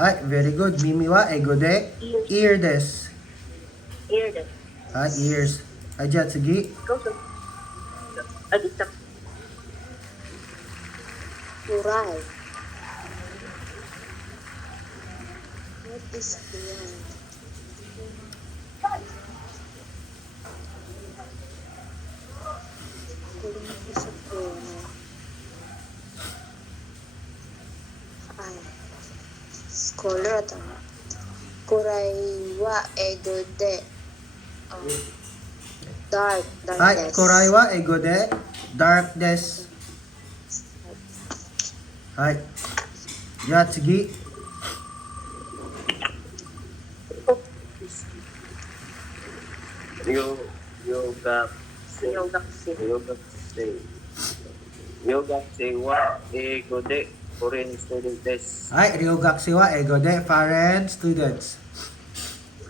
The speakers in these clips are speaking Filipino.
はい、very good. 耳は英語で ear です。ear です。はい、ears。はい、じゃあ次。どうぞ。あ、できた。Kuray. What is kuray? Kulang ko sa kuray. Ay. Scholar tama. Kuray wa ego de. Dark. はい、 Darkness. コライは英語で dark です。はい。じゃあ次。yoga 洋楽生。 yoga se wa ego de foreign student です。はい、リオ学生は英語で foreign students。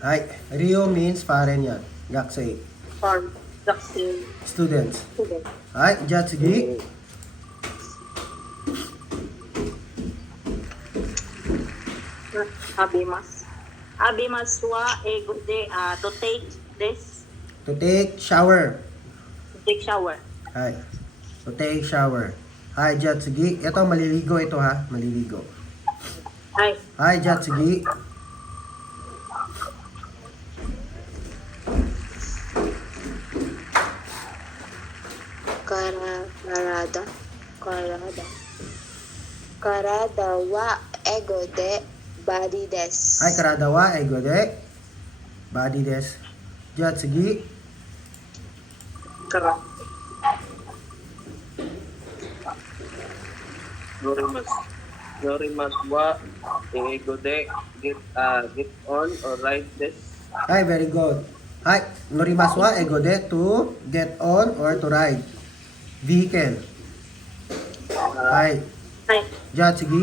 はい、リオ means foreign yan。学生。farm 学生 students。 student はい、じゃあ次。アビマスは英語でto take this to take shower。 to take shower はい。to take shower。はい、じゃあ次。Ito, maliligo ito ha. Maliligo. はいはい、じゃあ次。Karada. Karada wa ego de body des. はい、体は英語で body です。じゃあ次。から Norimas wa ego de get on or ride です。はい、very good. はい、乗りますは英語で to get on or to ride vehicle。はい、はいじゃあ次。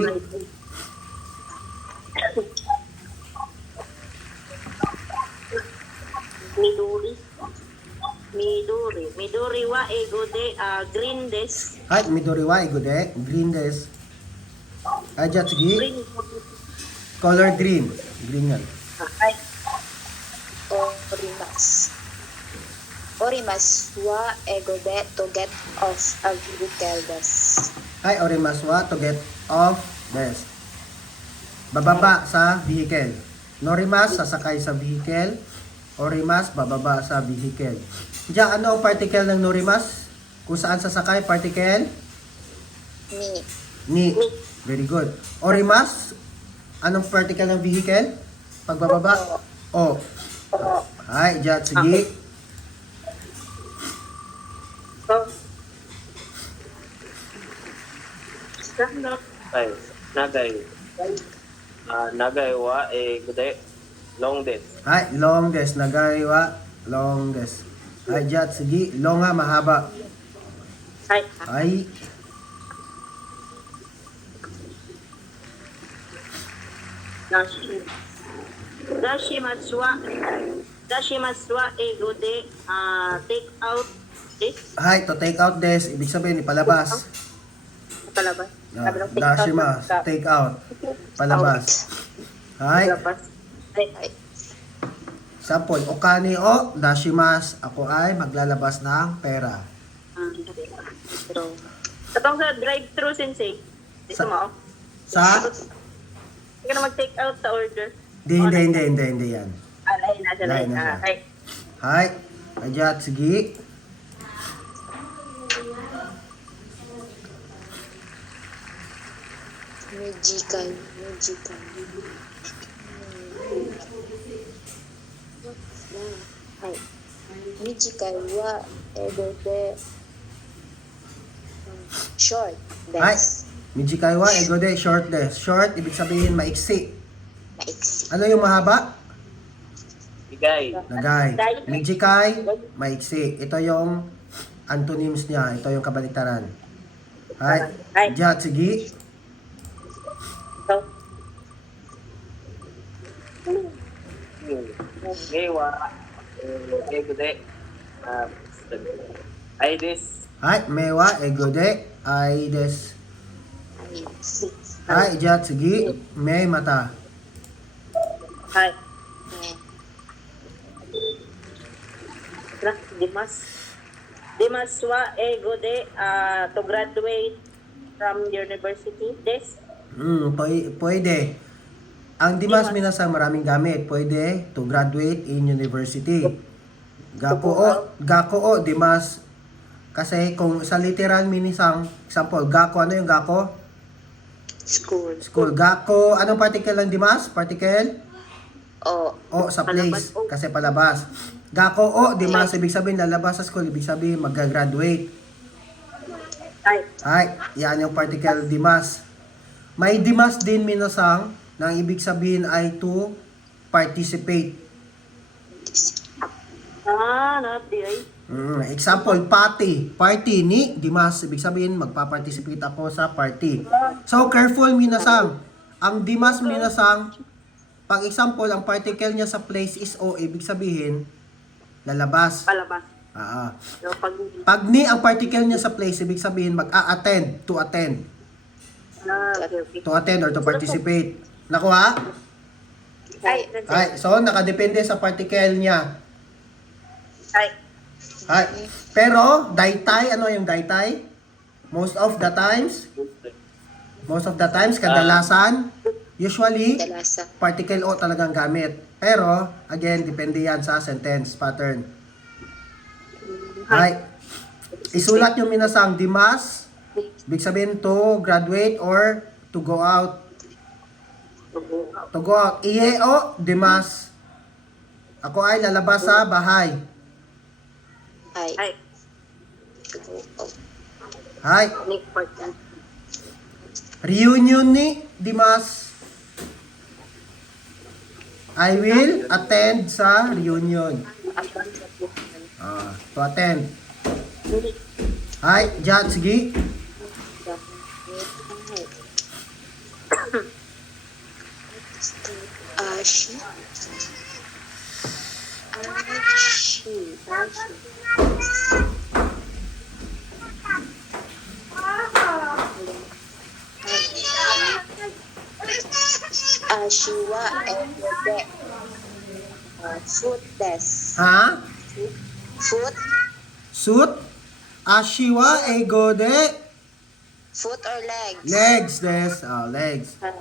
緑は英語でgreenです。はい、緑は英語で green です。はい、じゃあ次。 green color green。green yan。はい Orimas wa ego de to get off a vehicle des. はい、orimas wa to get off です。bababa sa vehicle。norimas, sasakay sa vehicle. Orimas, bababa sa vehicle. Diyan, ano ang particle ng norimas? Kung saan sasakay, particle? Ni. Ni. Very good. Orimas, anong particle ng vehicle? Pagbababa? O. Ay, diyan, sige. stand up Ay, nagay wa ego de long des. Ay, longest. Nagaywa, longest. Ay, diyan, sige. Longa, mahaba. はい Ay. Dashi mas wa ego de take out this Ay, to take out this. Ibig sabihin, ipalabas. palabas. Dashimas, take out. Palabas. Ay, Palabas. Ay. sample. Okani o dashimas. Ako ay maglalabas ng pera. So, katong sa drive-thru sensei. Dito Sa- mo. Sa? Hindi ka na mag-take out sa order. Hindi yan. Lain na siya. Lain na siya. Ay. Hay. Ajat, sige. Magical. Ay. Magical wa ego de short Ay. des. Mijikaiwa, egode, short des. Short, ibig sabihin maiksi. Maiksi. Ano yung mahaba? Igay. Nagay. Mijikai, maiksi. Ito yung antonyms niya. Ito yung kabaliktaran. Hay. Ajat, sige. So, Ngewa ego de ay des. Hay. Mewa, egode, aides. Hay. Ajat, sige. May mata. はい。 Uh, Dimas. Dimas wa ego de to graduate from university. Des. Pwede. Ang Dimas minasang maraming gamit. Pwede to graduate in university. Gako o Dimas. Kasi kung sa literal minisang, example, gako, ano yung gako? school. School. Gako, anong particle ng Dimas? Particle? O. O sa place. Palabas, o. Kasi palabas. Gako o Dimas, ibig sabihin lalabas sa school, ibig sabihin mag-graduate. Ay. Ay, yan yung particle Dimas. May Dimas din minasang, na ang ibig sabihin ay to participate. Not di ay. Example, party. Party ni Dimas. Ibig sabihin, magpa-participate ako sa party. So, careful minasang. Ang Dimas minasang, pag example, ang particle niya sa place is O, ibig sabihin, lalabas. Palabas. So, So, pag pag ni ang particle niya sa place, ibig sabihin, mag-a-attend, to attend. okay. To attend or to participate. Nakuha? Ay. Ay, so, nakadepende sa particle niya. Ay. Ay. Pero, daitay, ano yung daitay? Most of the times, kadalasan, usually, Dalasa. particle O talagang gamit. Pero, again, depende yan sa sentence pattern. Ay. Isulat yung minasang Dimas, ibig sabihin to graduate or to go out. To go out. Iye o, Dimas. Ako ay lalabas sa bahay. Ay. Ay. O. Ay. Next part yan. Reunion ni Dimas. I will attend sa reunion. To attend. Ay, Jat, sige. Ashi. Ashi. Ashi. Ashiwa egode. Foot des. Ha? Foot. Suit? Ashiwa egode. Foot or legs? Legs des. Legs. Ay,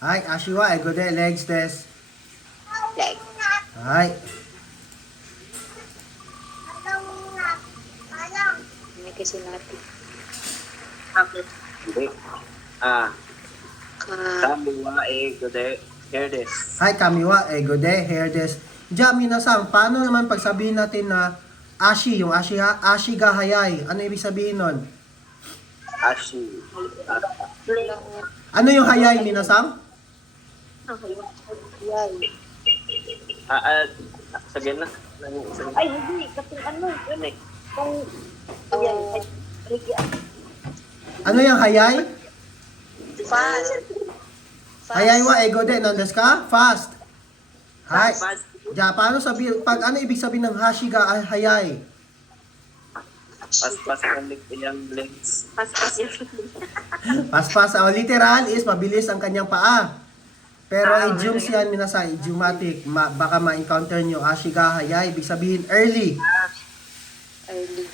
Ay, ashiwa egode. Legs des. leg. Ay. May kasi natin. Okay. Hindi. Kamiwa ego de. Here this. Ay, kamiwa egode. Here des. Diyan, minasang, paano naman pag sabihin natin na ashi, yung ashi ha? Ashi ga hayay. Ano ibig sabihin nun? Ashi. Ano yung hayay, minasang? Yay. Sige na. Ay, hindi. Kasi ano, yun eh. Kung, yan, ay, Ano yung hayay? Fast. Hayay wa egode. Nandes ka? Fast. Hay. Fast. Diyan, paano sabihin, pag ano ibig sabihin ng hashi ga hayay? Pas-pas ang iyang legs. Pas-pas yun. Paspas, literal is mabilis ang kanyang paa. Pero idioms yan, minasa, idiomatic. Baka ma-encounter nyo, ashiga hayay, ibig sabihin early. Early.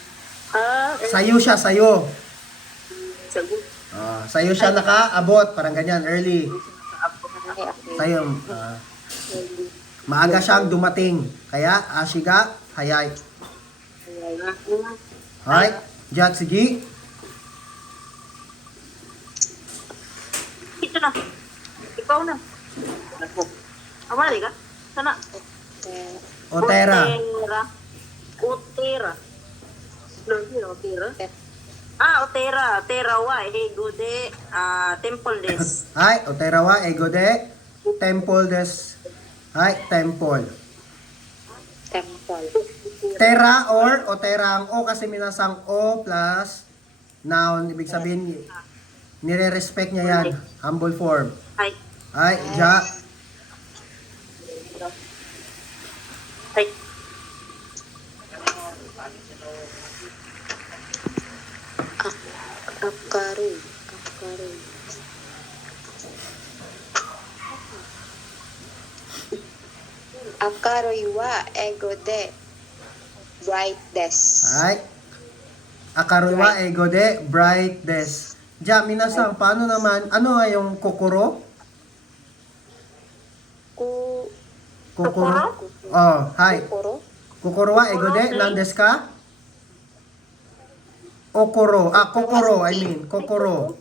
Sayo siya, sayo. Sagot. Sayo siya nakaabot, parang ganyan, early. Ay, okay. Sayo. Early. Maaga siyang dumating. Kaya, ashiga hayay. Hay, Jat, sige. Ito na. Ikaw na. Amali ka? Sana? Otera. Otera. Otera. Otera. Otera wa. Gode. Temple des. Hay, otera wa egode. Temple des. Hay, temple. Temple. Tera or otera ang O kasi minasang O plus noun. Ibig sabihin, nire-respect niya yan. Humble form. Ay. Ay, ja. Ay. Akaru. Akaru. Akaroy wa ego de bright desk. Ay. Akaruwa ego de bright des. Ja, minasang, paano naman, ano nga yung kokoro? Ku Kokoro? Oh, hi. Kokoro. Kokoro wa ego de, nandes ka? Okoro, kokoro, I mean, kokoro.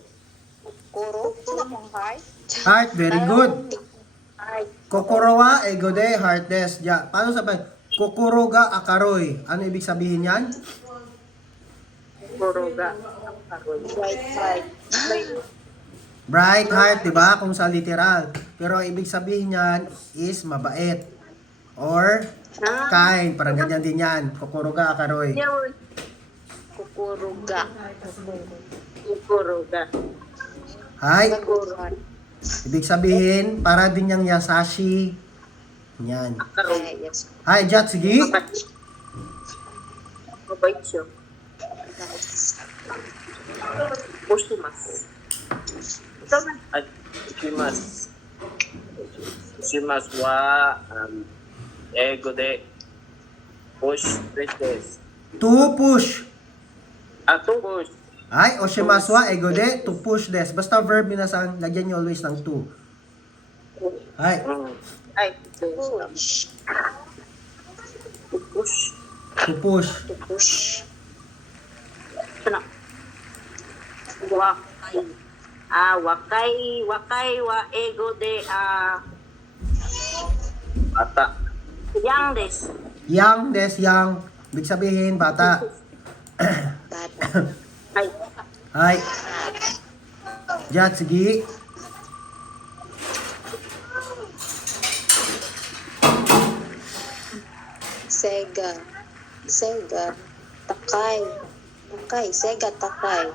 Kuro. Sinamong heart. Heart, very good. Kokoro wa ego de, heart des. Ja, paano sabihin? Kokoro ga akaroy. Ano ibig sabihin yan? Kuroga. Bright heart. Bright heart, di ba? Kung sa literal. Pero ang ibig sabihin niyan is mabait. Or kind. Parang ganyan din yan. Kokoro ga akaroy. Yun. Kukuruga. Kuroga. Hi. Kukuruhan. Ibig sabihin, para din yung yasashi. Yan. Yes. Hi, Jat, sige. Mabait siya. Nice. Pushimas. Ito na. At shimasu. Shimasu wa ego de push this. To push. To push. Ay, oshimasu wa ego de to push des. Basta verb minasang, lagyan nyo always ng to. Ay, Ay, Push. push. to push. To push. Ito na. Wakay. Wakay wa ego de, Bata. yang des. Young des, young. Ibig sabihin, bata. Bata. Ay, Ay. Jat, sige. Sega. Sega. Takay. Takay. Sega takay.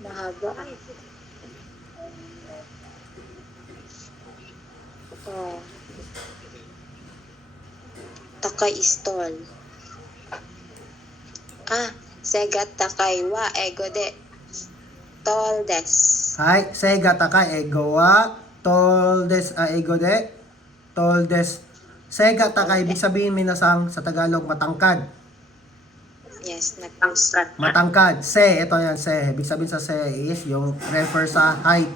Mahaba. Oh. Takay stall. Sega takay wa ego de tall des. Ay, sega taka ego wa tol des ego de tol des. Sega taka, ibig sabihin minasang sa Tagalog matangkad. Yes, tangkat. Matangkad. Se, ito yan, se. Ibig sabihin sa se is yung refer sa height.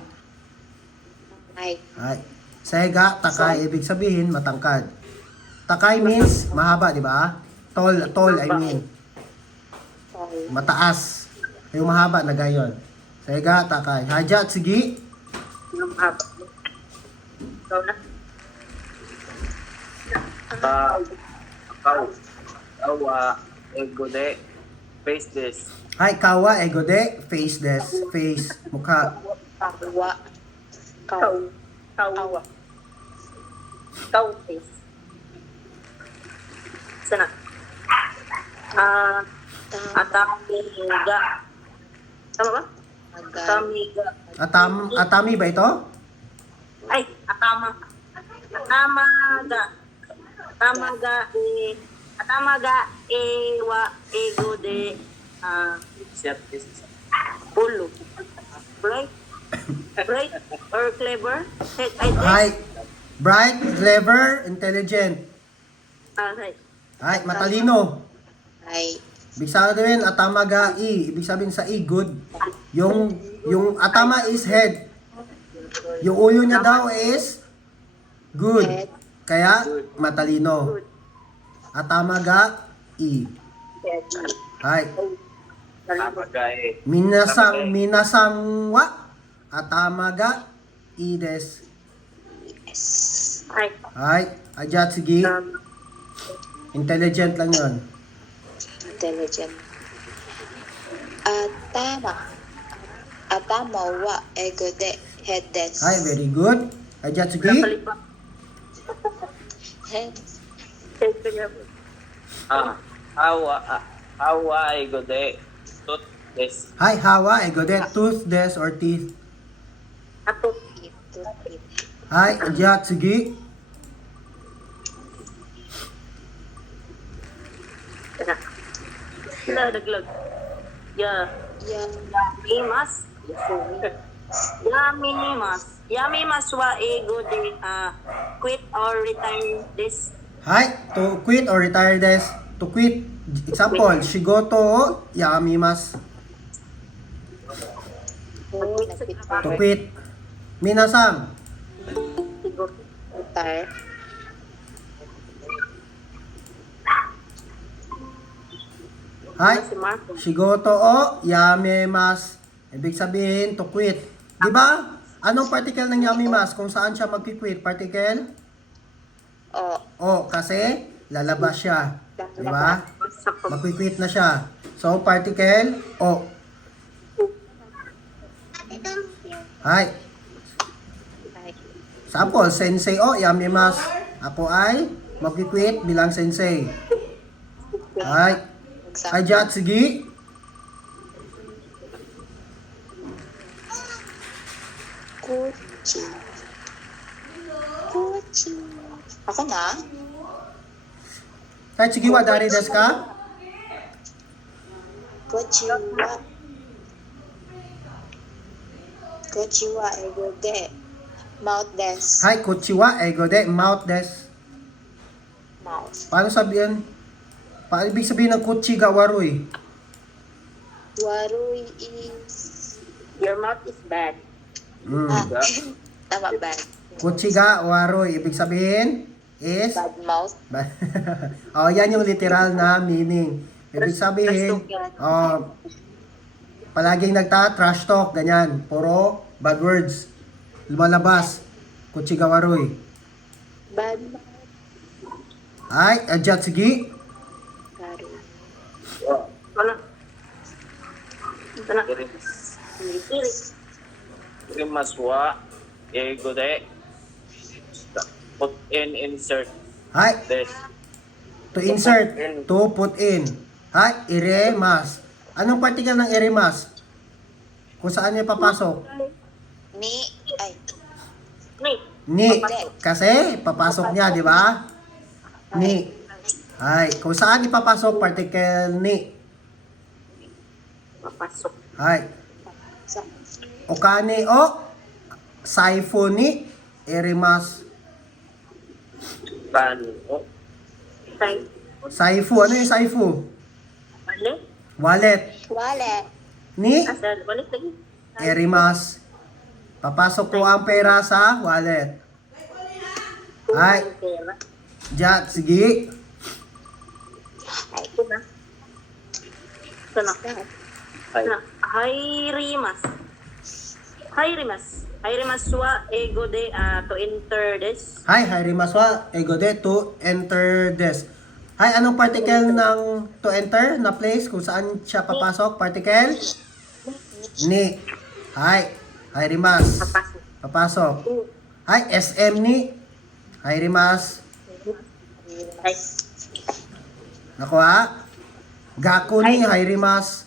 Ay, Ay. Sega, takay, ibig sabihin, matangkad. Takay means mahaba, di ba? Tall, I mean. tall. Mataas. Yung mahaba na gayon. Sega, takay. Hajat, sige. Yung haba. Ikaw na. Kawa ego de face this. Ay, kawa, ego de, face des. Face, mukha. Wa. Kau. Kau. Kau face. Sana. Atamiga. Tama ba? Atamiga. Atami ba ito? Ay, Atamaga wa ego de Set this. ulo. Bright? Bright or clever? I guess. Ay, bright, clever, intelligent. Ay. Ay, matalino. Ay, Ibig sabihin, atama ga i. Ibig sabihin sa i, good. Yung atama is head. Yung ulo niya daw is good. head. Kaya, matalino. Atama ga i. Ay, Tamagae. minasang wa. Atama ga i des. Yes. Ay. Ay, ajat sige. Intelligent lang yun. Intelligent. Atama wa ego de head des. Ay, very good. Ajat sige. Nakalipa. Head. Hawa ego de tooth this. Hi, hawa, ego de, tooth des or teeth. Ato. Ito. Hi, ajat sige. Sila naglag. Yeah. Yeah. Famous. Yamimasu wa eigo de quit or retire this. はい、to quit or retire desu. To quit. Example, shigoto o yamimasu. To quit. Minasan, Retire. hai, Si Marco. shigoto o yamemasu. Ibig sabihin, to quit. Di ba? Anong particle ng yamimasu kung saan siya magki-quit? Particle? O. O, kasi lalabas siya. Di ba? Magki-quit na siya. So, particle o. Hai. Sample, sensei o yamimasu. Ako ay magki-quit bilang sensei. Hai. Hai, Jatsugi. Kuchi. Kuchi. Ako na? Hai, Tsugi wa dari desu ka? Kuchi wa. Kuchi wa ego de. Mouth desu. Hai, kochi wa eigo de mouth desu. Mouth. Paano sabihin? Paano ibig sabihin ng kochi ga waroy? Warui is... Your mouth is bad. Ah, tama ba? Kochi ga waroy. Ibig sabihin is... Bad mouth. Oh, yan yung literal na meaning. Ibig sabihin, palaging trash talk, ganyan. Puro bad words. Lumalabas. Kochi ga waroy. Bad mouth. Ay, Jatsugi. Waru. Ano? Ito na. Iri. Irimasu wa eigo de put in insert Ay, desu. to insert. To put in. Ay, iremas. Anong particle ng iremas? Kung saan niya papasok? Ni. Ay. Ni. Ni. Kasi, papasok niya, di ba? Ni. Ay, kung saan ipapasok, particle ni. Papasok. Ay, Sa. okane o saifu ni irimasu. Kan o Tay. Saifu, ano yung saifu? Balik. Wallet. Wallet. Ni Asal. Balik lagi. irimasu. Papasok po ang pera sa wallet. Ay, Pera. Jatsugi. Ito na. Ito na. ay Hairimasu wa eigo de to enter this. Hi, harimasu wa eigo de to enter des. Hi, anong particle ng to enter na place kung saan siya papasok? Particle? Ni. Hi, harimasu. Papasok. Papasok. Hi, SM ni. Harimasu. Ay. Nakuha? Gaku ni harimasu.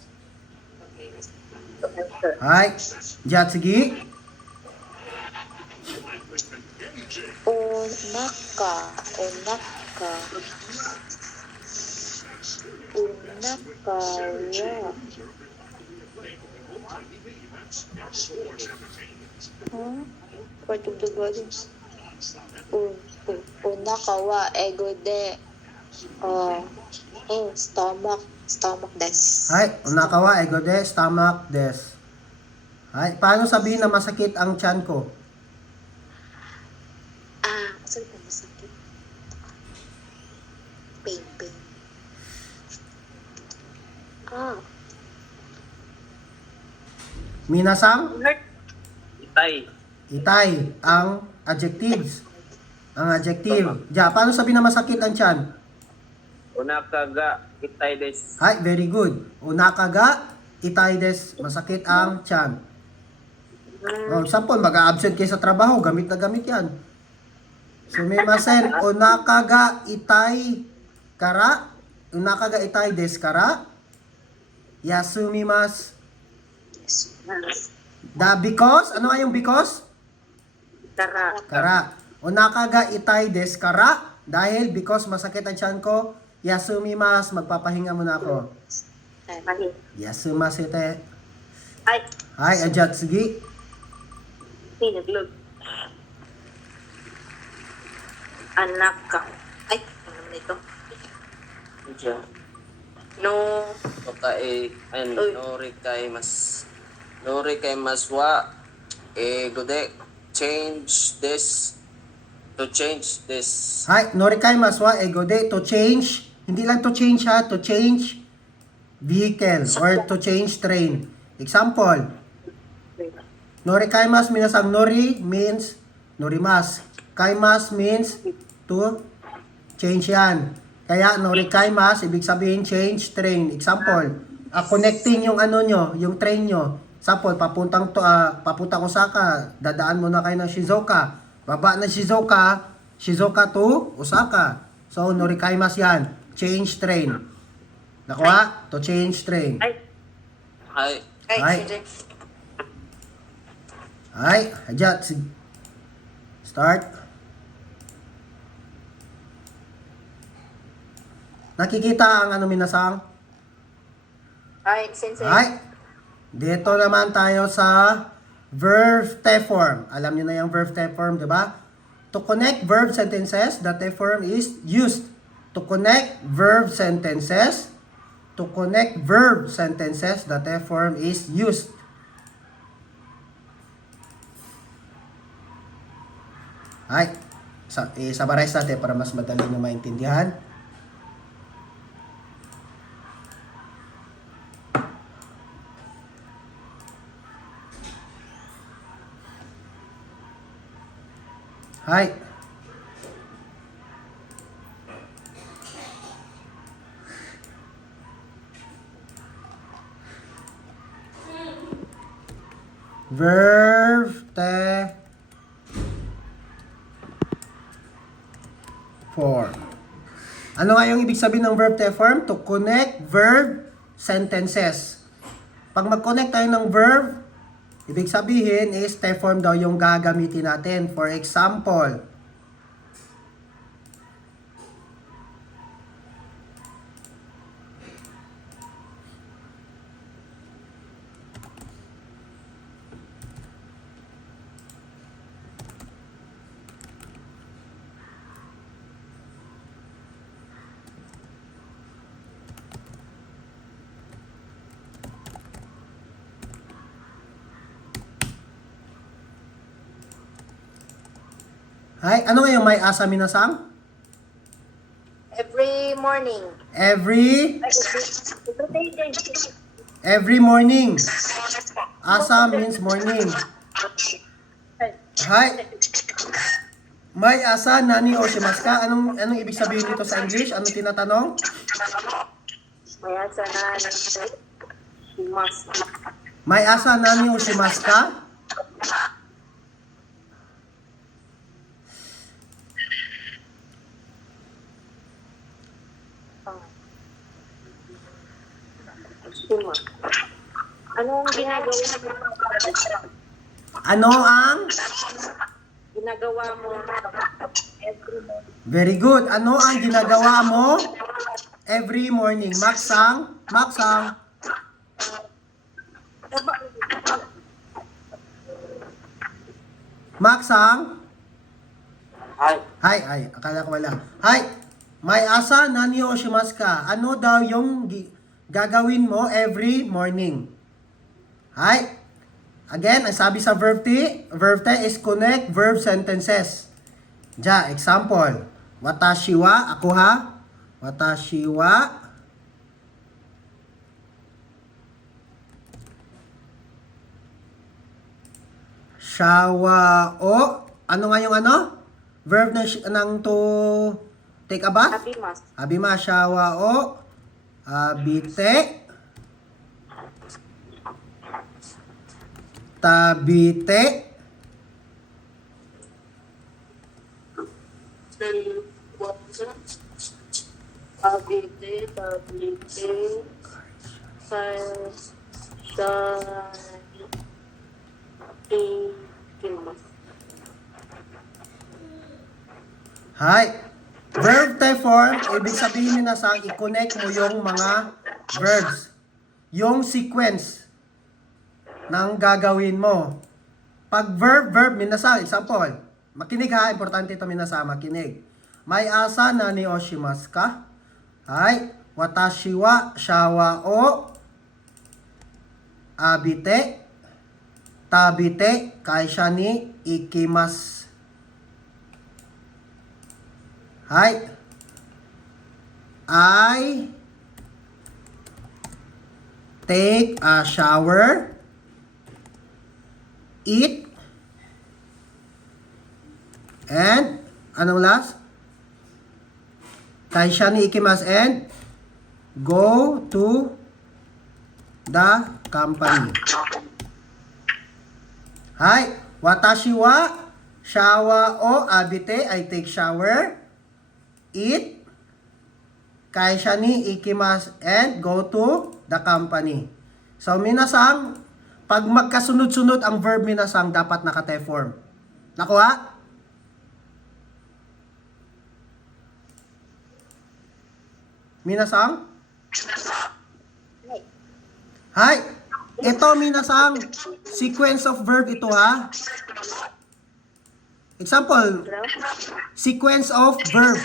To enter. Hi, Jatsugi. Onaka. Onaka. Onaka wa. Huh? Pagdugdugan. Onaka wa ego de. Stomach. Stomach desu. Hi, unakawa ego de stomach des. Hi, paano sabihin na masakit ang tiyan ko? Saan pa masakit? Pain, pain. Minasang? Hurt. itay. Itay ang adjectives. Ang adjective. Ja, paano sabihin na masakit ang tiyan? Unaka ga itay desu. Hi, very good. Unakaga itay des. Masakit ang tiyan. Oh, example, mag-a-absent kayo sa trabaho, gamit na gamit yan. Sumimasen, unakaga itay kara. Unakaga itay des kara. Yasumimasu. Because, ano nga yung because? Tara. Kara. Unakaga itay des kara. Dahil because masakit ang tiyan ko, yasumimasu, magpapahinga muna ako. Mahi. Yasumasite. Ay. Hi, Ajatsugi. Pinaglog. Anak ka. Ay, ano naman ito? Siya. No. Uy. Nori kay maswa. Gode. Change this. To change this. Hai, norikay maswa egode to change. Hindi lang to change ha, to change vehicle or to change train. Example, norikaimas minasang nori means norimas. Kaimas means to change yan. Kaya norikaimas, ibig sabihin change train. Example, connecting yung ano nyo, yung train nyo. Example, papuntang Osaka, dadaan muna kayo ng Shizuoka. Baba ng Shizuoka, Shizuoka to Osaka. So, norikaimas yan. Change train. Nakuha? To change train. Ay. Hi. Ay, Ay. sige. Ay, hajat. Start. Nakikita ang ano minasang? Ay, sensei. Ay. Dito naman tayo sa verb T form. Alam niyo na yung verb T form, di ba? To connect verb sentences, the T form is used. To connect verb sentences, the T form is used. Ay, summarize natin para mas madali nyo maintindihan. Hi. Verb te form. Ano nga yung ibig sabihin ng verb te form? To connect verb sentences. Pag mag-connect tayo ng verb, ibig sabihin is te form daw yung gagamitin natin. For example, ay, ano nga yung may asa minasang? Every morning. Every morning. Asa means morning. Hi. May asa nani o shimasu ka? Anong ibig sabihin nito sa English? Anong tinatanong? Maya sana mas. May asa nani o shimasu ka? Suma. Anong ginagawa mo? Ano ang? Ginagawa mo every morning. Very good. Ano ang ginagawa mo every morning? Maksang? Maksang? Hi. Hi, akala ko wala. Hi, may asa nani o shimasu ka? Ano daw yung gagawin mo every morning? Hi. Again, ang sabi sa verb T is connect verb sentences. Ja, example. Watashi wa, ako ha. Watashi wa shawa o. Ano nga yung ano? Verb ng to take a bath? Habimas. Abima shawa o abite tabite Hi. Verb type form, ibig sabihin na sa i-connect mo yung mga verbs. Yung sequence ng gagawin mo. Pag verb, minasang, example. Makinig ha, importante ito minasang, makinig. May asa na ni oshimasu ka? Hai, watashi wa shawa o abite, tabite, kaisha ni ikimasu. Hai, I take a shower, eat, and anong last? Kaisha ni ikimasu and go to the company. Hi, watashi wa shawa o abite, I take shower, eat, kaisha ni ikimasu and go to the company. So minasang, pag magkasunod-sunod ang verb minasang, dapat naka-te form. Nakuha? Minasang? Hi. Ito minasang, sequence of verb ito ha. Example, sequence of verb.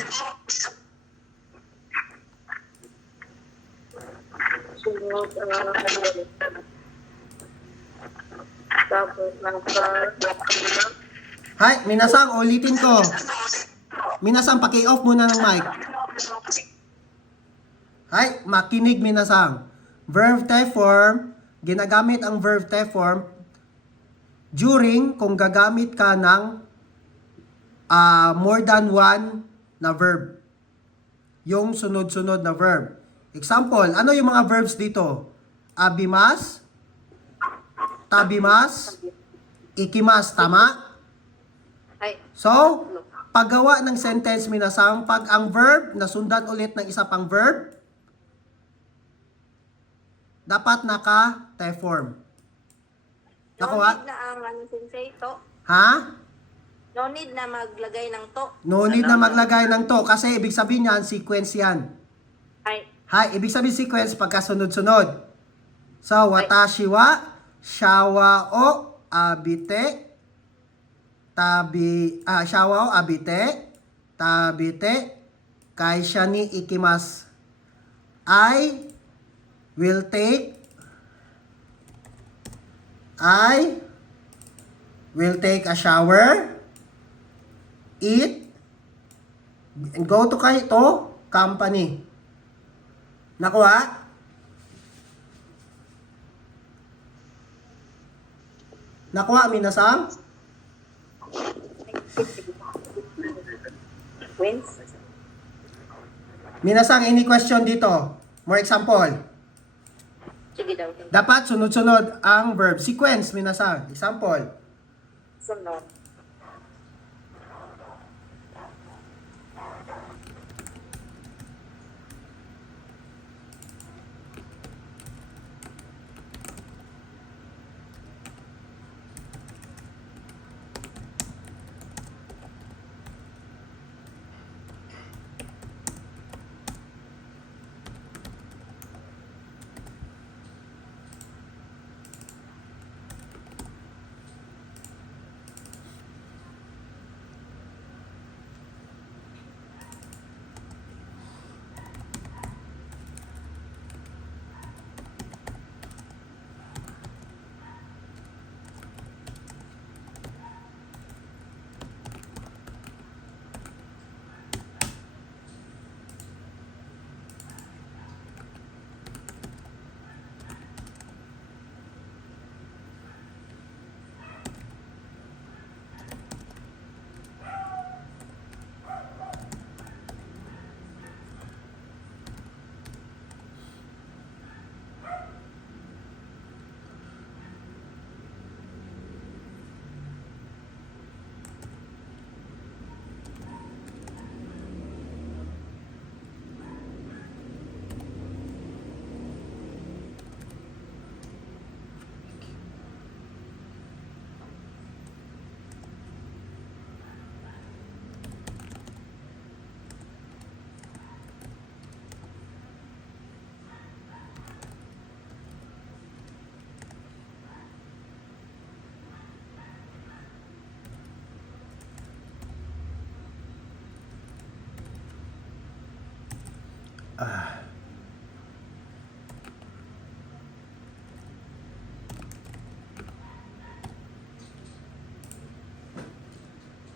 Sunod, tapos Hi, minasang, ulitin ko. Minasang, paki-off muna ng mic. Hi, makinig minasang. Verb te form, ginagamit ang verb te form during kung gagamit ka ng more than one na verb. Yung sunod-sunod na verb. Example, ano yung mga verbs dito? Abimas, tabimas, ikimas, tama? Ay, So, paggawa ng sentence minasang, pag ang verb nasundan ulit ng isa pang verb, dapat naka-te form. no Nakuha? need na ang ano sensei to. Ha? No need na maglagay ng to. No need na maglagay ng to kasi ibig sabihin yan, sequence yan. Ay, Ha, ibig sabihin sequence pagkasunod-sunod. So, watashi wa shawa o abite shawa o abite tabite kaisha ni ikimasu. I will take a shower, eat, and go to company. Nakuha? Nakuha, minasang? wins. Minasang, any question dito? More example. Sige daw. Dapat sunod-sunod ang verb. Sequence, minasang. Example. Sunod.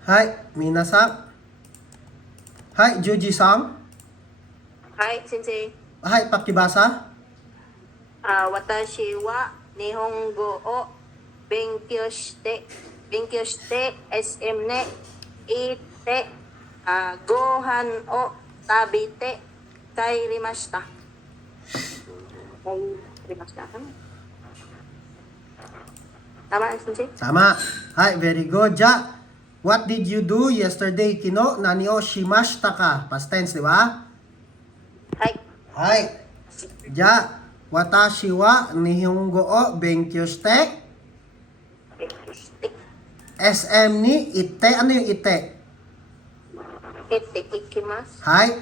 Hai, minasan. Hai, Juji-san. Hai, sensei. Hai, pakibasa. Watashi wa Nihongo o benkyou shite SM ne ite gohan o tabite kairimashita. Kairimashita. Tama, sensei? Sama. Hai, very good. Ja, what did you do yesterday? Kino, nani o shimashita ka? Past tense, di ba? Hai. Hai. Ja, watashi wa nihongo o benkyou shite Benkyou shite SM ni ite. Ano yung ite? ite ikimasu. Hai.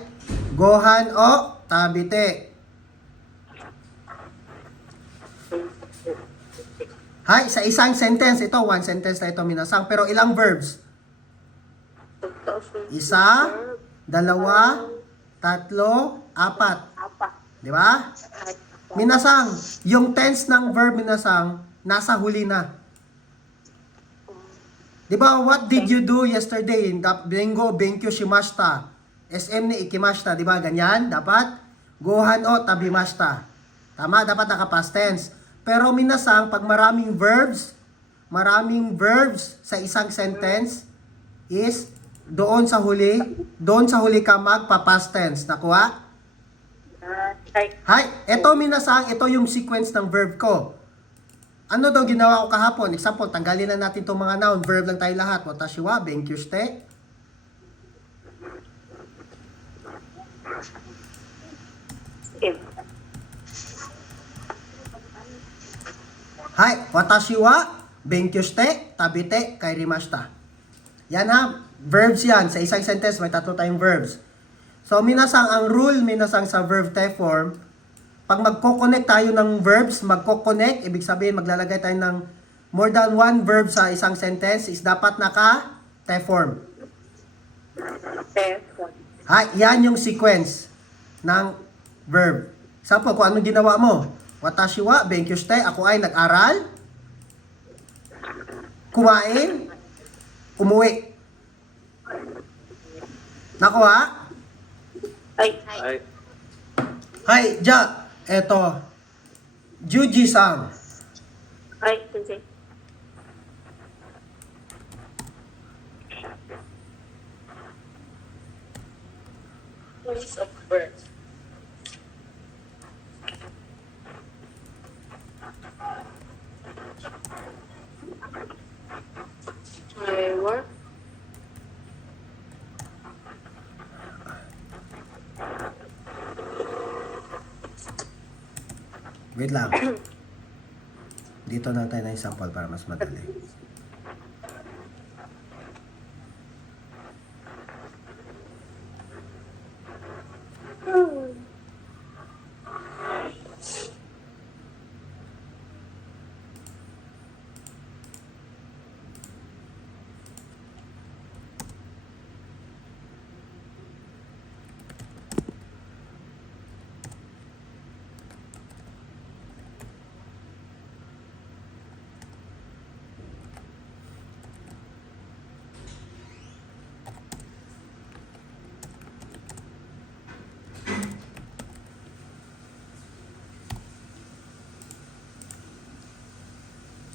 Gohan o tabite. Hai, sa isang sentence ito, one sentence na ito minasang, pero ilang verbs? Isa, dalawa, tatlo, apat. Apa? Di ba? Minasang, yung tense ng verb minasang, nasa huli na. Di ba, what did you do yesterday? Bengo, benkyou shimashita. SM ni ikimashita, di ba? Ganyan, dapat. Gohan o tabimashita. Tama, dapat naka-past tense. Pero minasang, pag maraming verbs sa isang sentence, is doon sa huli ka magpa-past tense. Nakuha? Hai. Hi, ito minasang, ito yung sequence ng verb ko. Ano daw ginawa ko kahapon? Example, tanggalin na natin itong mga noun. Verb lang tayo lahat. Watashi wa benkyou shite. Sige. Hi, watashi wa benkyou shite tabite kairimashita. Yan ha, verbs yan. Sa isang sentence, may tatlo tayong verbs. So, minasang, ang rule minasang sa verb type form, pag magko-connect tayo ng verbs, magko-connect, ibig sabihin, maglalagay tayo ng more than one verb sa isang sentence, is dapat naka-type form. Ha, yan yung sequence ng verb. Example, kung anong ginawa mo. Watashi wa benkyou shite, ako ay nag-aral, kumain, umuwi. Nakuha? Hai. Hai. Hi, Ja. Eto. Juji-san. Hai, sensei. Voice of bird. My work. Wait lang. Dito na tayo na yung sample para mas madali.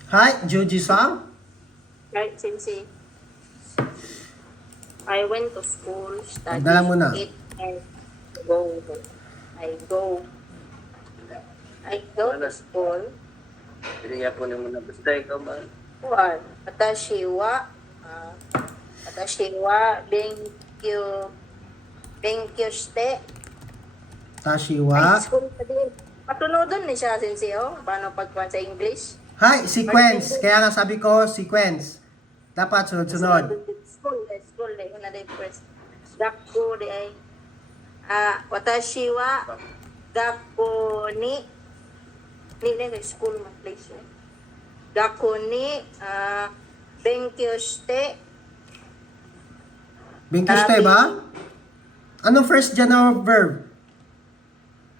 Hi, Juji-san. Right, sensei. I went to school, studied, Magdala mo na. eat, and go. I go. I go to school. Hindi nga po naman na basta ikaw ba? Kuan, watashi wa benkyou shite. Tashi Ay, wa. school pa din. Patunodon ni siya, sensei, oh. Paano pagkuhan sa English? Hi, sequence. Kaya nga sabi ko, sequence. Dapat sunod-sunod. School, una day first. Gakko de ay. Watashi wa gakko ni kay school man place. Gakko ni benkyou shite. Benkyou shite ba? Anong first dyan na verb?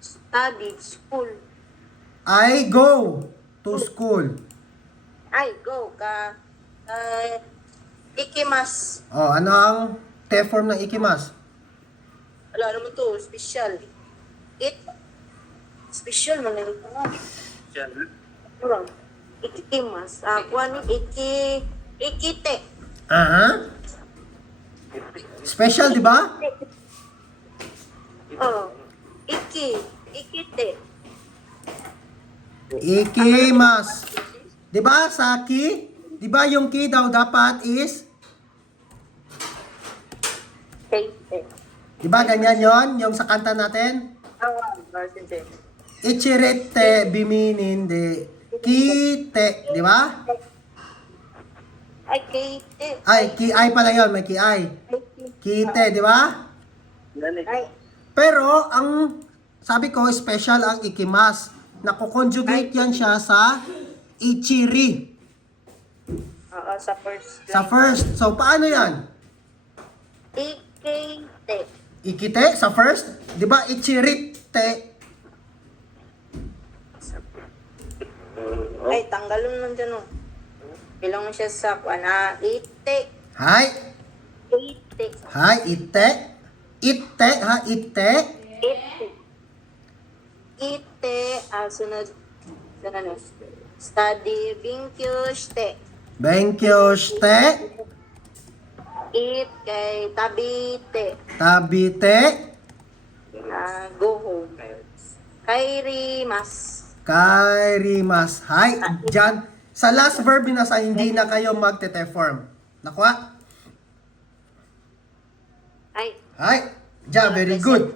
Studied, school. I go to school. I go ka Ikimas. Oh, ano ang T-form ng ikimas? Wala naman to. Special. It. Special man lang ito. Siya. Wala. Ikimas. Kuha ni ikite. Aha. Special, di ba? Oh. Ikite. Ikimas. Di ba sa ki? Di ba yung ki daw dapat is? Kite. Di ba ganyan yon yung sa kanta natin? Sige. Ichirete biminin de kite. Di ba? Ay, kite. Ay, ki ay pala yon, may ki ay. Kite, di ba? Ay, Pero ang sabi ko special ang ikimas. Nako-conjugate yan siya sa ichiri. oo, sa first. Sa first. So, paano yan? Ikite. Ikite sa first? Di ba ichirite? Ay, tanggalon man dyan, oh. Bilang mo siya sa, ite. Hay. Ite. Hay, ite. Ite, ha, ite. Ite. Ite, sunod. Ano? Study, binkyo, shite. Benkyo shite. It, kay tabite. Tabite. Go home. Kairi, mas. Kairimas. Hay, dyan. Sa last verb nasa hindi na kayo magte-form. Nakuha? Ay, Hay. Dyan, very good.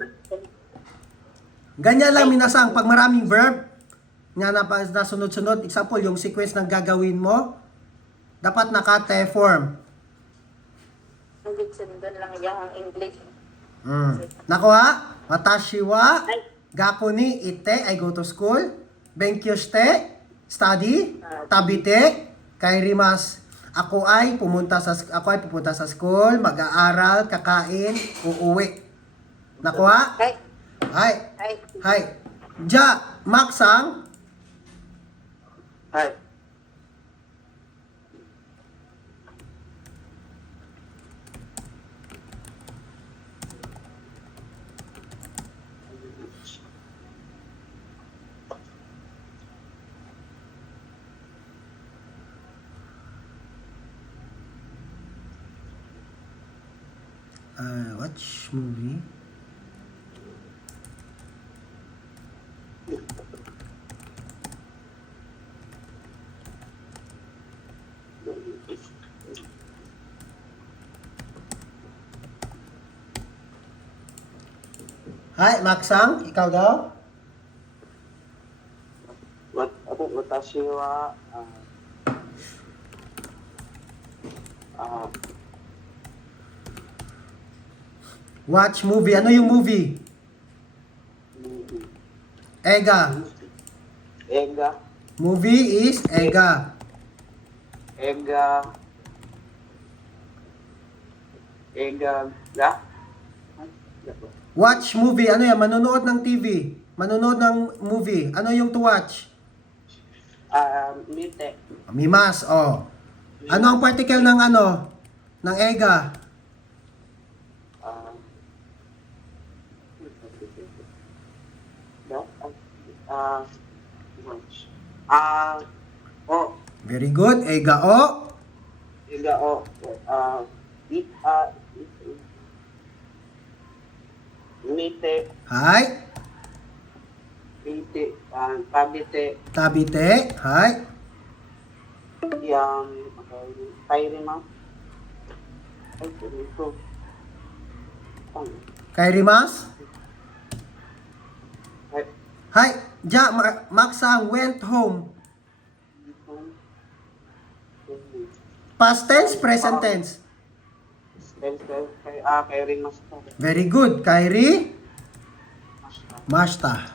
Ganyan lang minasang pag maraming verb nga na sunod-sunod, example, yung sequence ng gagawin mo, dapat naka-te-form. hindi sundan lang yung English. Nakuha? Watashi wa Ay, gaku ni ite, I go to school. Benkyo shite, study. Tabite, kairimas. Ako ay pupunta sa school, mag-aaral, kakain, uuwi. Nakuha? ay, Hay. ay. Hay. Ja, maksang. Hi. Watch movie. Hi, Maksang, ikaw daw? Watashi wa Watch movie. Ano yung movie? Ega. Ega. Movie is Ega. Ega. Ega. Ya? Watch movie. Ano yan? Manonood ng TV. Manonood ng movie. Ano yung to watch? Mite. Mimas, oh. Ano ang particle ng ano? Ng Ega? O. Very good. Ega, oh. Ega o. It, mite. Hi. Mite. Tabite. Tabite. Hi. Yang kairima. Ay, ito. Kairimas. Ay, Hi. Ja, Maksang went home. Past tense, present tense. kairima sa Very good. Kairi. Mashita.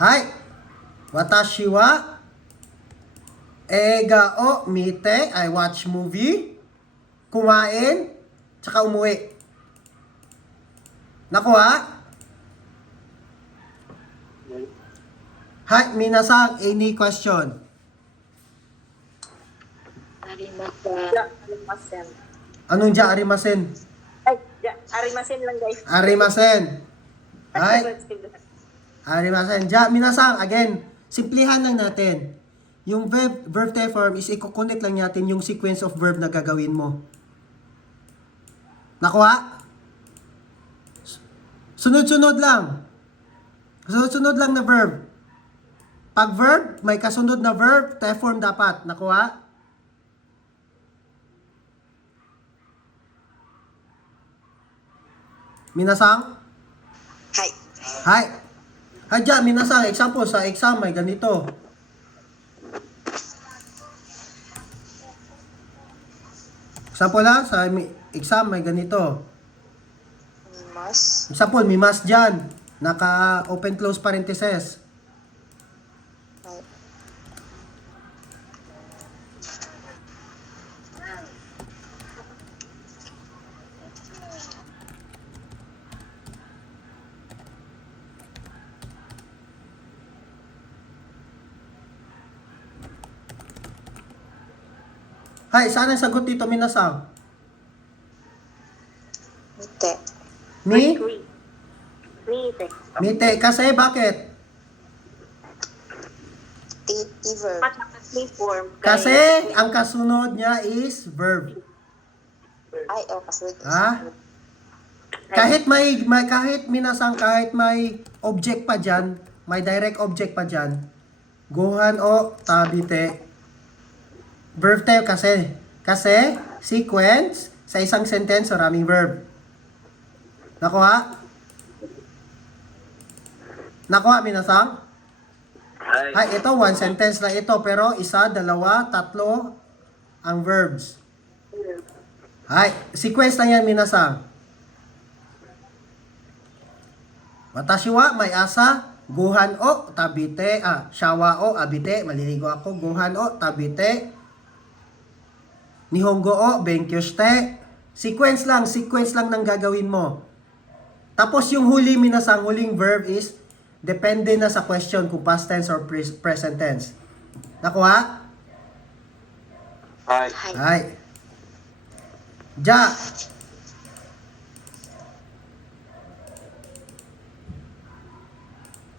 Hi. Watashi wa Ega o mite. I watch movie. Kumain. Tsaka umuwi. Nakuha? Hi, minasang, any question? Arimasa. Ja, arimasen. Anong ja arimasen? Ay, ja, arimasen lang guys. Arimasen. Ay, arimasen. Ja, minasang, again, simplihan lang natin. Yung verb te form is i-connect lang natin yung sequence of verb na gagawin mo. Nakuha? Sunod-sunod lang. Sunod-sunod lang na verb. Pag verb, may kasunod na verb, te form dapat. Nakuha? Minasang? Hi. Hi. Hadya, minasang, example, sa exam may ganito. Example ha, sa exam may ganito. Mas. Example, may mas dyan. Naka open close parenthesis. Hay, saan ang sagot dito, minasang? Mite. Ni? Mite. Mite. Kasi, bakit? Verb. Patapos form. Kasi, ang kasunod niya is verb. Ay, kasunod. Ha? Kahit kahit minasang, kahit may object pa dyan, may direct object pa dyan, guhan o tabite. Verb tayo kasi. Kasi, sequence, sa isang sentence, maraming verb. Nakuha? Nakuha, minasang? Ay, Ay, ito, one sentence na ito. Pero, isa, dalawa, tatlo, ang verbs. Ay, sequence lang yan, minasang. Watashi wa may asa, guhan o tabite, shawa o abite, maliligo ako, guhan o tabite, nihongo o benkyou shite. Sequence lang ng gagawin mo. Tapos yung huli minasang, huling verb is depende na sa question kung past tense or present tense. Nakuha? hi. Hi. Ay. Ja.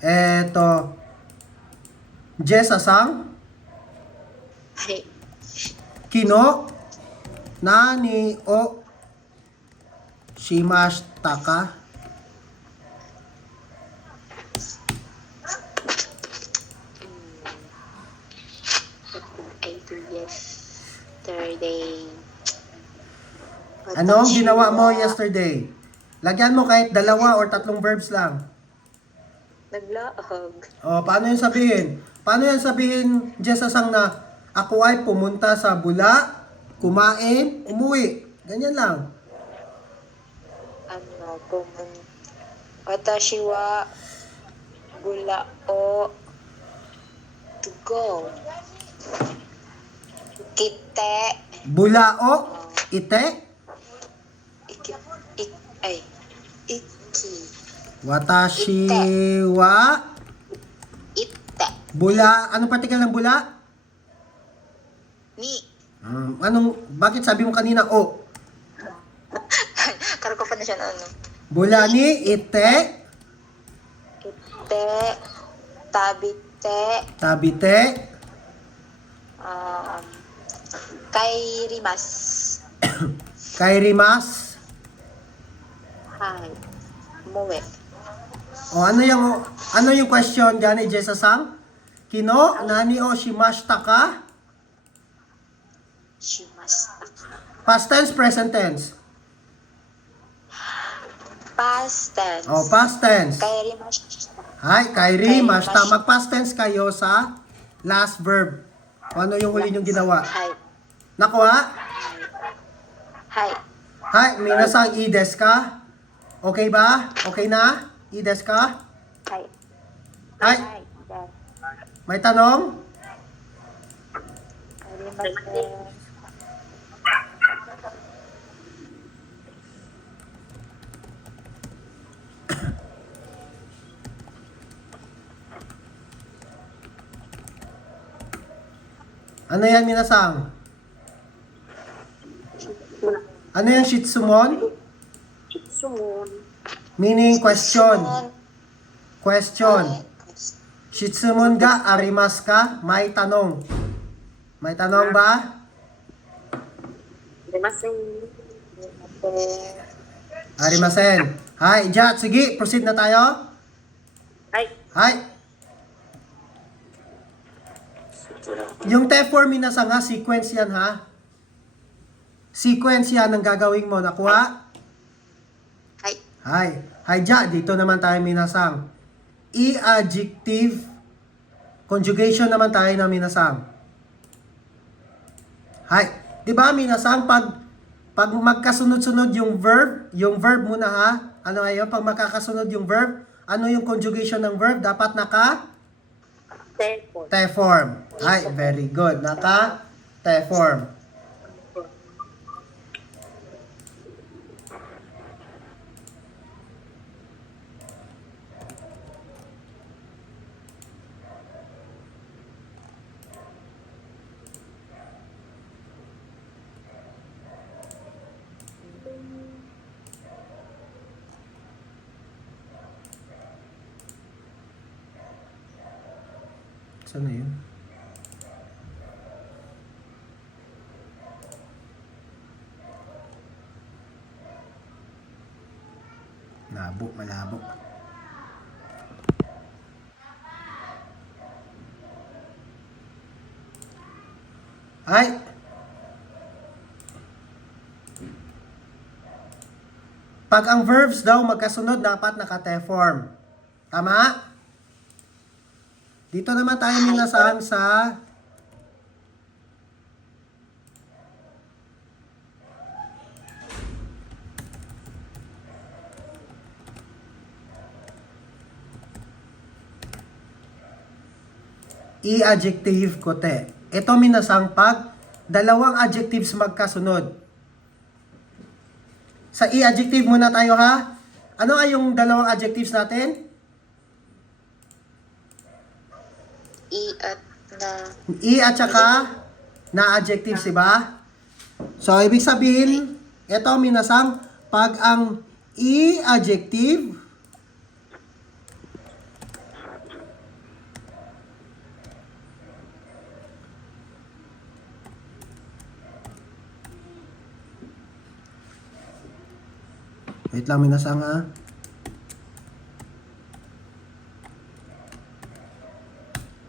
Eto. Jesasang. Hi. Kino. Nani o. Shimashita ka. I do yesterday. Ano ang ginawa mo yesterday? Lagyan mo kahit dalawa or tatlong verbs lang. Naglaog. O, paano yung sabihin? Paano yung sabihin, Jesasang, na ako ay pumunta sa bula, kumain, umuwi. Ganyan lang. Watashi wa bula o to go. Kite. Bulao, ite, Iki. watashi wa, Ite. bula, anong particle ng bula? Ni. Bakit sabi mo kanina o? Karo ko pa na siya na ano. Bula ni, ite, Ite. Tabite. tabite, Kairimas. kairimas. Hi. Muwe. O, ano yung question dyan ni Jesasang? Kino, nani o shimashita ka? Shimasta. Past tense, present tense. Past tense. O, past tense. Kairimashita. Hi, kairimas. Kairimasu. Mag-past tense kayo sa last verb. O, ano yung huli niyong ginawa? Hi. Nakuha? Hi. Hi, minasang ides ka? Okay ba? Okay na? Ides ka? Hi. Hi, Yes. may tanong? Kairimashita. Ano yan, minasang? Ano yung shitsumon? Shitsumon. Meaning question. Question. Shitsumon ga, arimas ka, may tanong. May tanong ba? Arimasen. Arimasen. Hay, ja, sige, proceed na tayo. Ay. Hay. Yung T4 minasa nga, sequence yan ha. Sequence yan ang gagawin mo. Nakuha? Hay. Hay. Hay, ja, dito naman tayo minasang. E-adjective conjugation naman tayo na minasang. Hay. Di ba minasang pag magkasunod-sunod yung verb muna ha. Ano ayo pag magkakasunod yung verb, ano yung conjugation ng verb? Dapat naka Telepon. T-form. Ay, very good. Naka T-form. Saan na yun? Malabo. Ay! Pag ang verbs daw magkasunod, dapat naka-T-form. Tama? Dito naman tayo minasang sa i-adjective kote. Ito minasang pag dalawang adjectives magkasunod. Sa i-adjective muna tayo ha. Ano ay yung dalawang adjectives natin? I at saka na adjectives, diba? So, ibig sabihin, ito minasang pag ang i-adjective wait lang minasang ha.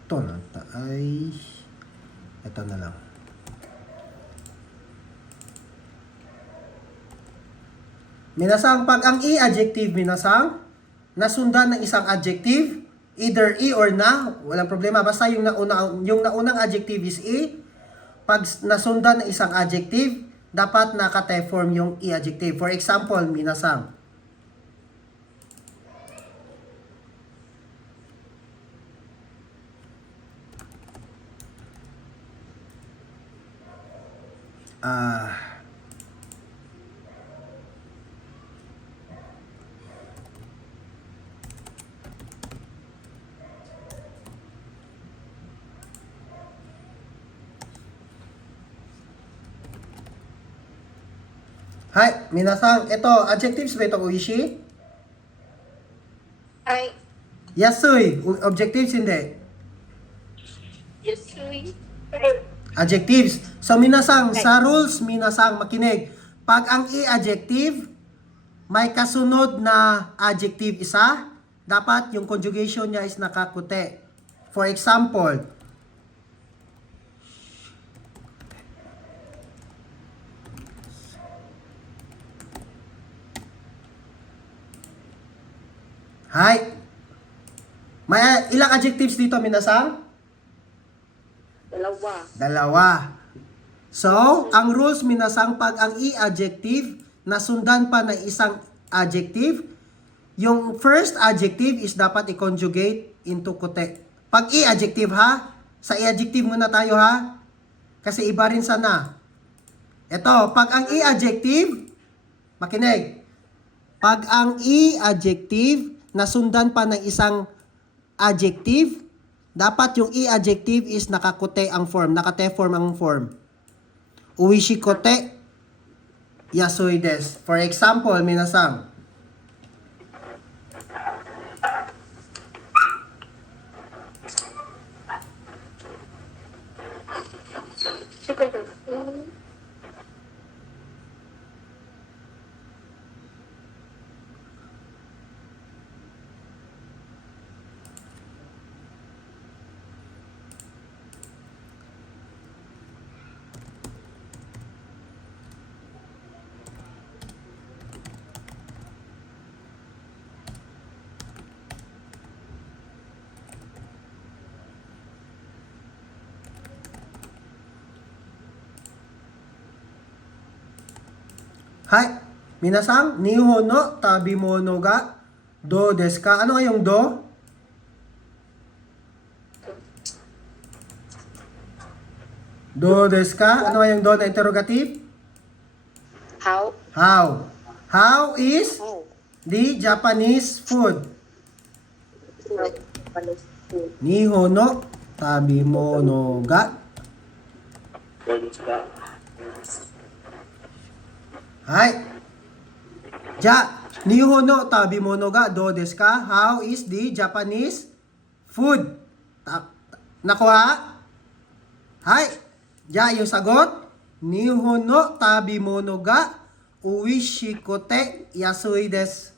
Ito na ay ito na lang. Minasang pag ang i-adjective minasang nasundan ng isang adjective, either i or na, walang problema basta yung naunang adjective is i. Pag nasundan ng isang adjective, dapat naka-T-form yung i-adjective. For example, minasang Hi, minasang, ito, adjectives ba ito, Uishi? Ay. Yasui, objectives hindi. Yasui. Adjectives. So, minasang, sa rules, minasang, makinig. Pag ang i-adjective, may kasunod na adjective isa, dapat yung conjugation niya is nakakute. For example, hi. May ilang adjectives dito, minasang? Dalawa. So, ang rules minasang pag ang i-adjective nasundan pa ng isang adjective, yung first adjective is dapat i-conjugate into kote. Pag i-adjective ha, sa i-adjective muna tayo ha, kasi iba rin sa na. Ito, pag ang i-adjective, makinig, pag ang i-adjective nasundan pa ng isang adjective, dapat yung i-adjective is nakakote ang form, nakate-form ang form. Uwishi kote, yasui desu. For example, minasan. Hai, minasan, nihon no tabimono ga do desu ka? Ano nga yung do? Do desu ka? Ano nga yung do na interrogative? How? How? How is How? the Japanese food? Food. Nihon no tabimono ga. Hai. Ja, nihon no tabimono ga do desu ka? How is the Japanese food? Nakuha? Hai. Ja, yung sagot. Nihon no tabimono ga uishikote yasui desu.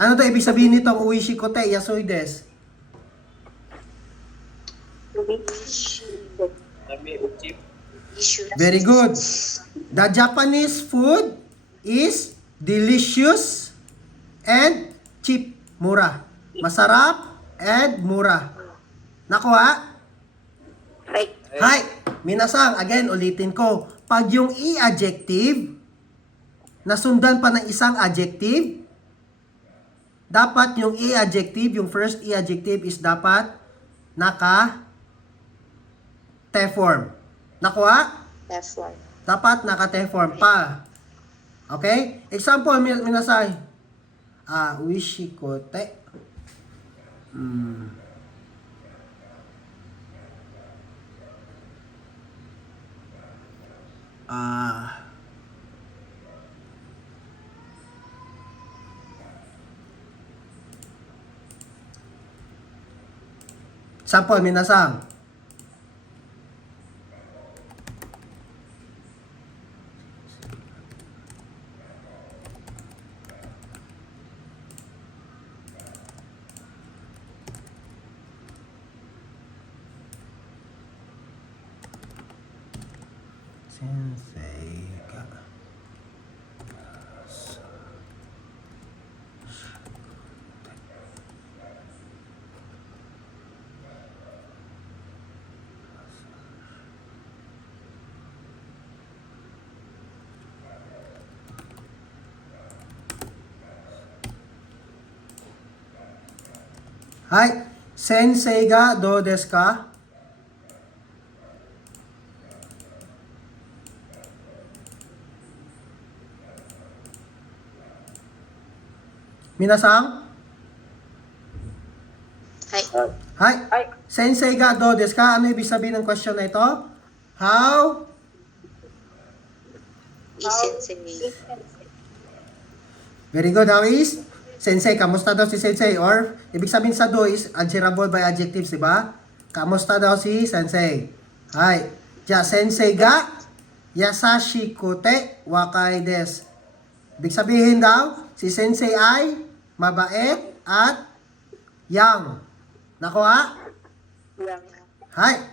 Ano to ibig sabihin nitong uishikote yasui desu? Very good. The Japanese food is delicious and cheap. Mura. Masarap and mura. Nakuha? Right. Hi! Minasang, again, ulitin ko. Pag yung i-adjective, nasundan pa ng isang adjective, dapat yung i-adjective, yung first i-adjective is dapat naka-te form. Nakuha? That's one. Dapat naka-te form pa. Okay? Example, minasay. Uishikote. Example, minasang. Sensei ga. Hai, sensei ga do desu ka? Minasang? Hi. Hai, sensei ga do desu ka? Ano ibig sabihin ng question na ito? How? Sensei. Very good, how is? Sensei, kamusta daw si Sensei? Or, ibig sabihin sa do is adjectival by adjectives, di ba? Kamusta daw si Sensei? Hai. Ja, Sensei ga yasashi kote wakai desu. Ibig sabihin daw, si Sensei ay mabait at young. Nakuha? Young. Hai.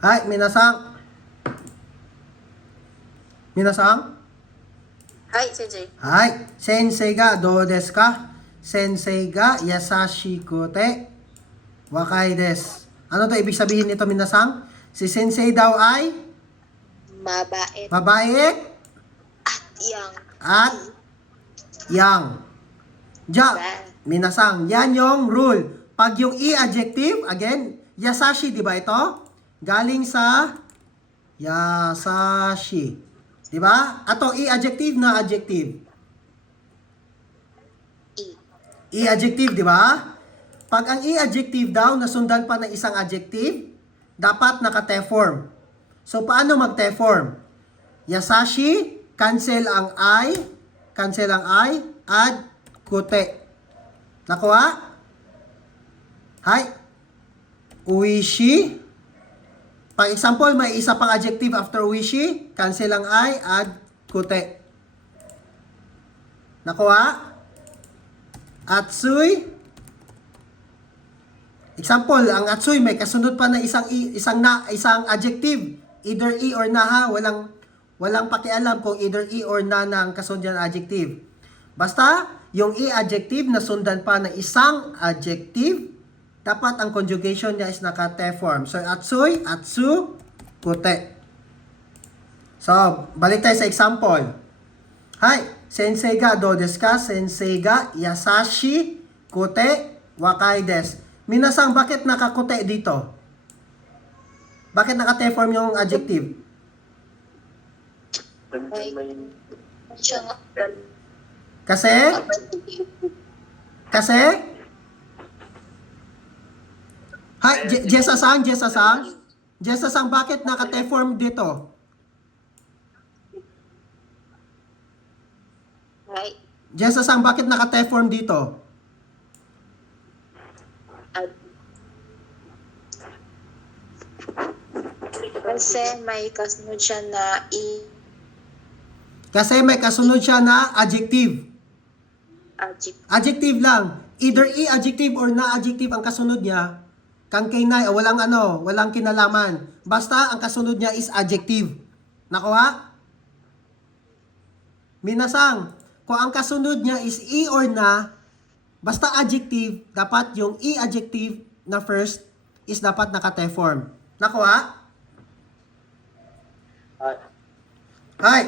はい、皆さん。皆さん。はい、先生。はい。先生がどうですか？先生が優しくて若いです。Ano to ibig sabihin nito, minasang? Si sensei daw ay Mabait. mabait At yang. at young. Ja, minasang, yan yung rule. Pag yung i-adjective, again, yasashi, di ba ito? Galing sa yasashi. Di ba? Ato, i-adjective na adjective. I. I-adjective, di ba? Pag ang i-adjective daw, nasundan pa ng isang adjective, dapat naka-te form. So, paano mag-te form? Yasashi, cancel ang I, add kute. Nakuha? Hai. Uishi. Pag example, may isa pang adjective after uishi, cancel ang I, add kute. Nakuha? Atsui. Example, ang atsui may kasunod pa na isang adjective, either i or na ha, walang pakialam kung either i or na ang kasunod ng adjective. Basta yung i adjective na sundan pa ng isang adjective, dapat ang conjugation niya is naka-te form. So atsui, atsu, kute. So, balik tayo sa example. Hai, sensei ga do desu ka? Sensei ga yasashi kute wakai desu. Minasang, bakit nakakute dito? Bakit naka-te form yung adjective? Siya nga. Kasi? Kasi? Hai, Jessa-san, bakit naka-te form dito? Right. Jessa-san, bakit naka-te form dito? At kasi may kasunod siya na i. Kasi may kasunod siya na adjective. Adjective. Adjective lang. Either i-adjective or na-adjective ang kasunod niya. Kang kainay, walang kinalaman. Basta ang kasunod niya is adjective. Nakuha? Minasang, kung ang kasunod niya is i or na, basta adjective, dapat yung i-adjective na first is dapat naka-te form. Nakuha? Hi.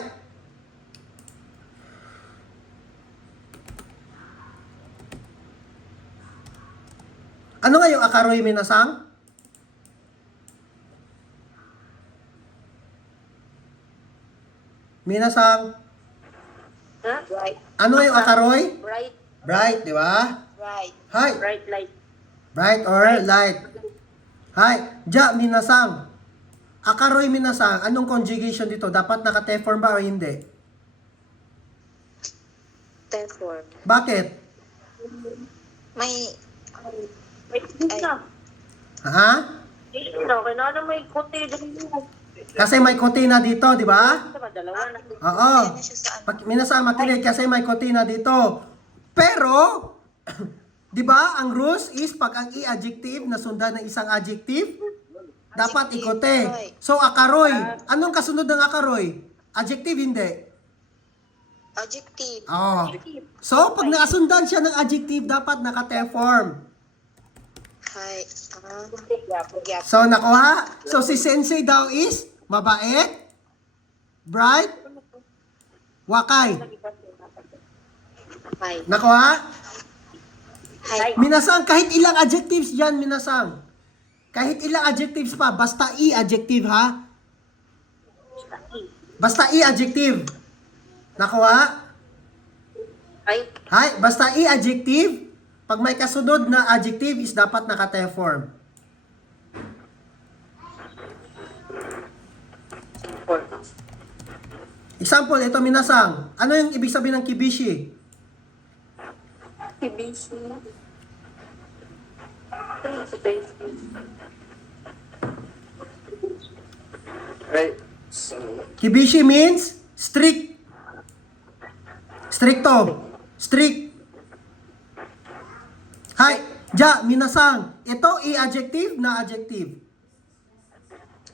Ano nga yung akaroy, minasang? Minasang, Huh? Right. ano yung akaroy? Bright, Bright, di ba? Right. Hi. bright light. Bright or light. Hi. Ja, minasang. Akaroy, minasang. Anong conjugation dito? Dapat naka-te form ba o hindi? Te form. Bakit? May Wait, hindi na. Ha? Hindi na. Kailangan may kote din mo. Kasi may kotina dito, di ba? Dalawa na. Oo. Yan na siya sa ano. Minasang makinig kasi may kotina dito. Pero, di ba, ang rules is pag ang i-adjective na sundan ng isang adjective, dapat Adjective, ikote. right. So, akaroy. Anong kasunod ng akaroy? Adjective, hindi. Adjective. Oh. So, pag nakasundan siya ng adjective, dapat naka-te form. Hi. Gap. So, nakuha? So, si sensei daw is mabait, bright, wakay. Hi. Nakuha? Hi. Minasang, kahit ilang adjectives dyan, minasang. Kahit ilang adjectives pa, basta i-adjective, ha? Basta i-adjective. Nakuha? Ay, Hay, basta i-adjective. Pag may kasunod na adjective is dapat naka-te form. Example, ito minasang. Ano yung ibig sabihin ng kibishi? kibishi. Right. So, Kibishi means strict. Stricto. Strict. Hay, ja, minasang. Ito i-adjective na adjective.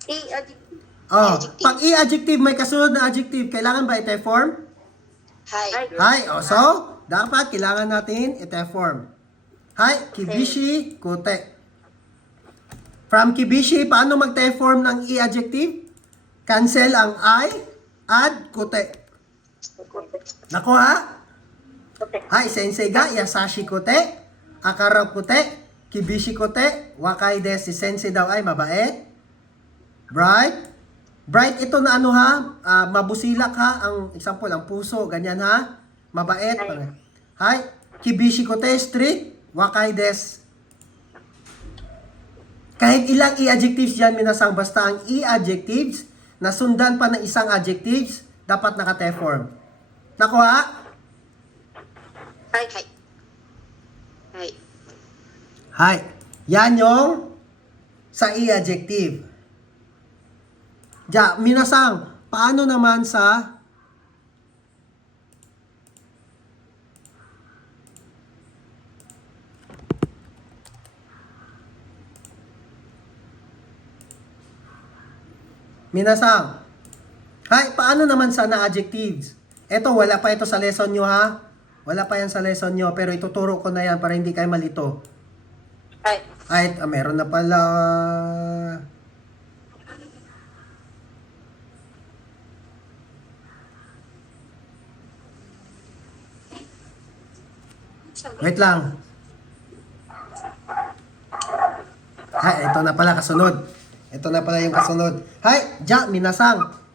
adjective. Oh, Adjective. pag i-adjective, may kasunod na adjective, kailangan ba i-form? Hi. Hi, oh, so, dapat kailangan natin i-form. Hi, kibishi, kote. From kibishi, paano mag-form ng i-adjective? Cancel ang I, add kote. Nakuha? Hi, sensei ga, yasashi kote, akara kote, kibishi kote, wakai desu, si sensei daw ay mabait. Bright. Bright ito na ano ha, mabusilak ha, ang example, ang puso, ganyan ha. Mabait. Hi, kibishi kote, strict, wakai desu. Kahit ilang i-adjectives dyan, minasang, basta ang i-adjectives, na sundan pa ng isang adjectives, dapat naka-T-form. Nakuha? Hi. Hi. Hi. Yan yung sa i-adjective. Ja, minasang, paano naman sa minasang? Hi, paano naman sa na-adjectives? Ito, wala pa ito sa lesson nyo ha. Wala pa yan sa lesson nyo, pero ituturo ko na yan para hindi kayo malito. Hi. Ay, meron na pala. Wait lang. Ay, ito na pala kasunod. Ito na pala yung kasunod. Hi, ja, minasang.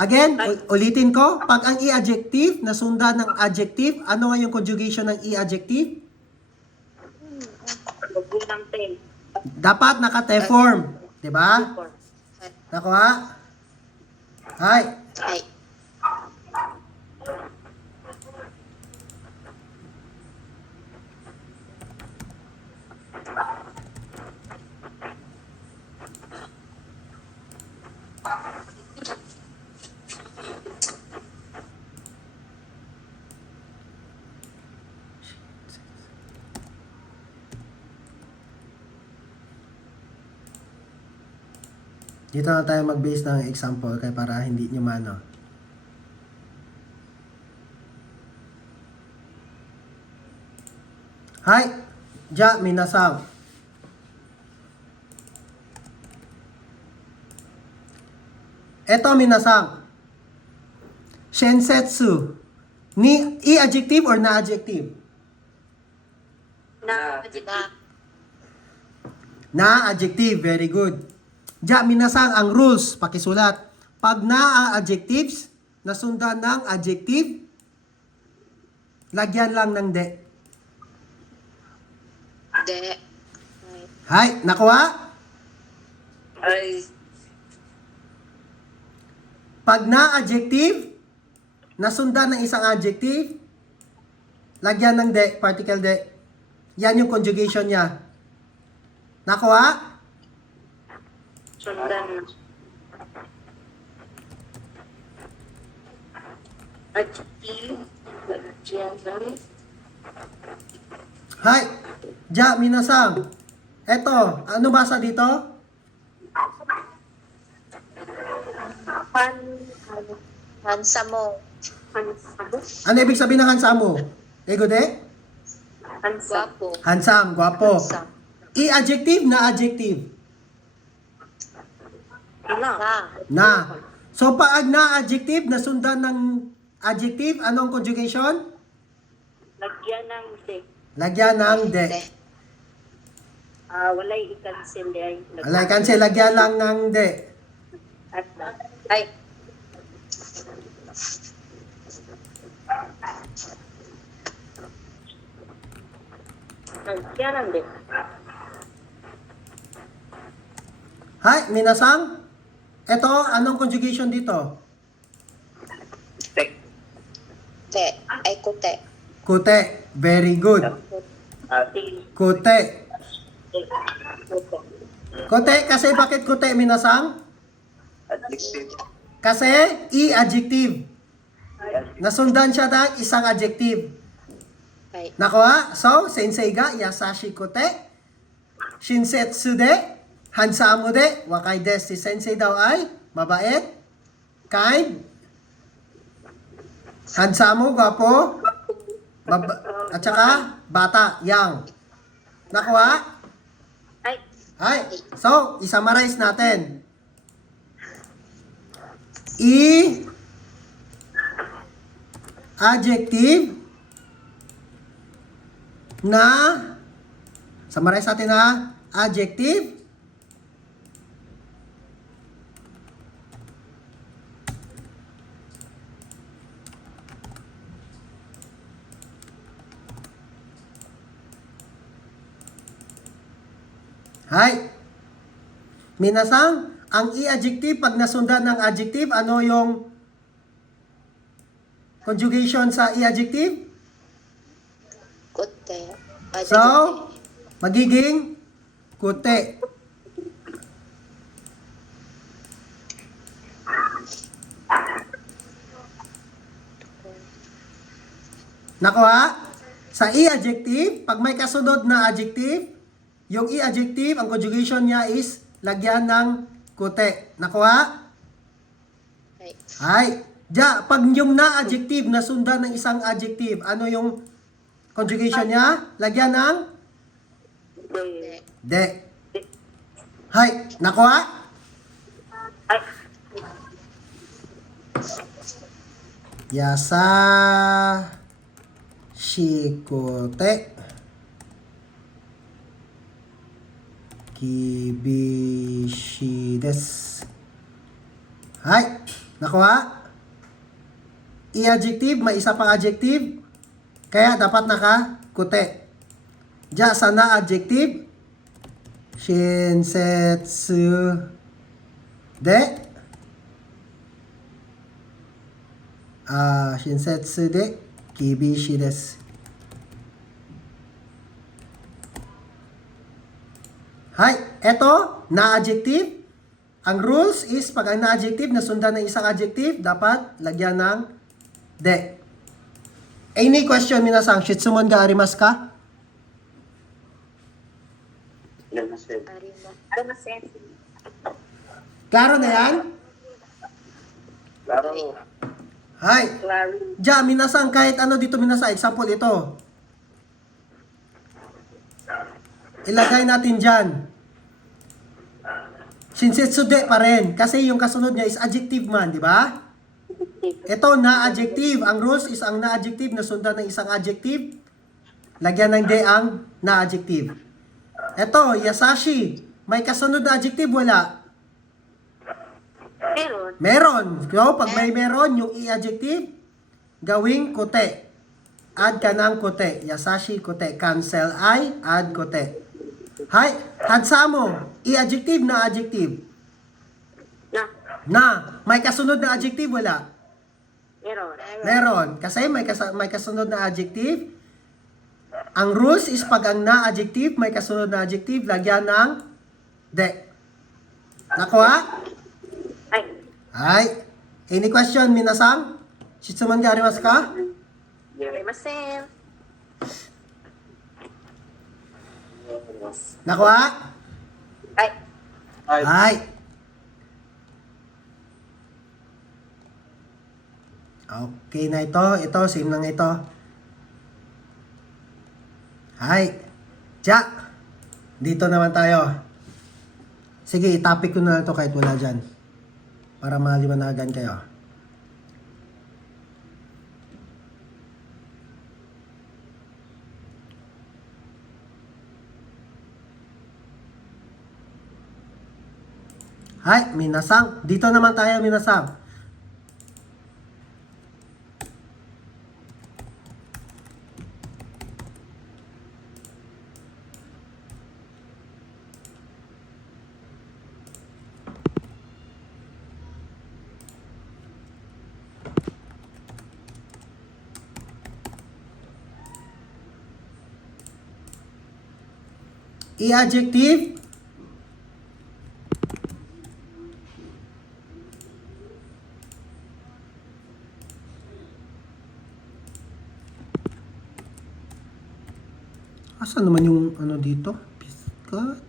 Again, ulitin ko. Pag ang i-adjective, nasundan ng adjective, ano nga yung conjugation ng i-adjective? Magulang 10. Dapat naka-T-form. Diba? Nakuha? Hi. Hi. Dito na tayo mag-base ng example kaya para hindi nyo mano. Hi, ja, minasang. Eto minasang. Shensetsu. Ni i-adjective or na-adjective? Na. Na-adjective, very good. Ja, minasang ang rules, pakisulat. Pag na-adjectives, nasundan ng adjective, lagyan lang ng de. De. Hay, nakuha? Ay. Pag na-adjective, nasundan ng isang adjective, lagyan ng de, particle de. Yan yung conjugation niya. Nakuha? Sundan. Adjective. Lagyan. Hay, ja, minasang. Eto, ano basa dito? Hansamo. Ano ibig sabihin ng hansamo? Ego de? Guwapo. Handsome, gwapo. Handsome. I-adjective na adjective. Na. Na. So, pag na-adjective, nasundan ng adjective, anong conjugation? Lagyan ng de. Lagyan ng de. De. Walay i-cancel ay. Alay, cancel, lagyan lang ng de. At ay. Lagyan ng de. Hi, minasang. Ito, anong conjugation dito? Tek. Te. Ay kote. Kute. Very good. Til. Kute. Opo. Kute, kasi bakit kute, minasang? Adjective. Kasi, i-adjective. Nasundan siya ng isang adjective. Hi. Nakuha? So, sensei ga, yasashi kote, shinsetsu de, Handsamo de, wakay des. Si sensei daw ay mabait, kind, handsamo, gwapo, at saka bata, young. Nakuha? Ay, Ay, so, isummarize natin. Adjective na, summarize natin ha, adjective Hay. Minasang, ang i-adjective, pag nasundan ng adjective, ano yung conjugation sa i-adjective? kote. Ay, So, kote. magiging kute. Nakuha? Sa i-adjective, pag may kasunod na adjective, yung i-adjective, ang conjugation niya is lagyan ng kute. Nakuha? Ay, Ay. Ja, pag yung na-adjective na sundan ng isang adjective, ano yung conjugation niya? Lagyan ng de. de. Hay. Nakuha? Ay, Yasa shikote kibishi desu. Hay. Nakuha? I-adjective, may isa pang adjective. Kaya dapat naka-kute. Ja, sa na-adjective, shinsetsu de. Shinsetsu de kibishi desu. Hay, eto, na-adjective. Ang rules is, pag ang na-adjective, nasundan ng isang adjective, dapat lagyan ng de. Any question, minasang? Shitsumon ga arimasu ka? arima sensi. Klaro na yan? Klaro. Hay. Claro. Ja, minasang, kahit ano dito minasang. Example ito. Ilagay natin dyan. Shinsetsu de pa rin. Kasi yung kasunod niya is adjective man, di ba? Ito, na-adjective. Ang rules is ang na-adjective na sundan ng isang adjective. Lagyan ng de ang na-adjective. Ito, yasashi. May kasunod na adjective, wala. Meron. Meron. So, pag may meron, yung i-adjective, gawing kote. Add ka ng kote. Yasashi kote. Cancel I, add kote. Hay, hansamo. I-adjective na adjective. Na. Na. May kasunod na adjective, wala. Meron. Meron. Kasi may kasunod na adjective. Ang rules is pag ang na-adjective, may kasunod na adjective, lagyan ng de. Nakuha? Ay, Ay. Any question, minasang? Shitsuman ga arimasu ka? arima sen. Nakuha? Ay, Ay. Okay na ito. Ito, same lang ito. Ay. Ja. Dito naman tayo. Sige, itapik ko na lang ito kahit wala dyan. Para maliwanagan kayo. Hay, minasang. Dito naman tayo, minasang. I-adjective. Asan naman yung ano dito? Piskat.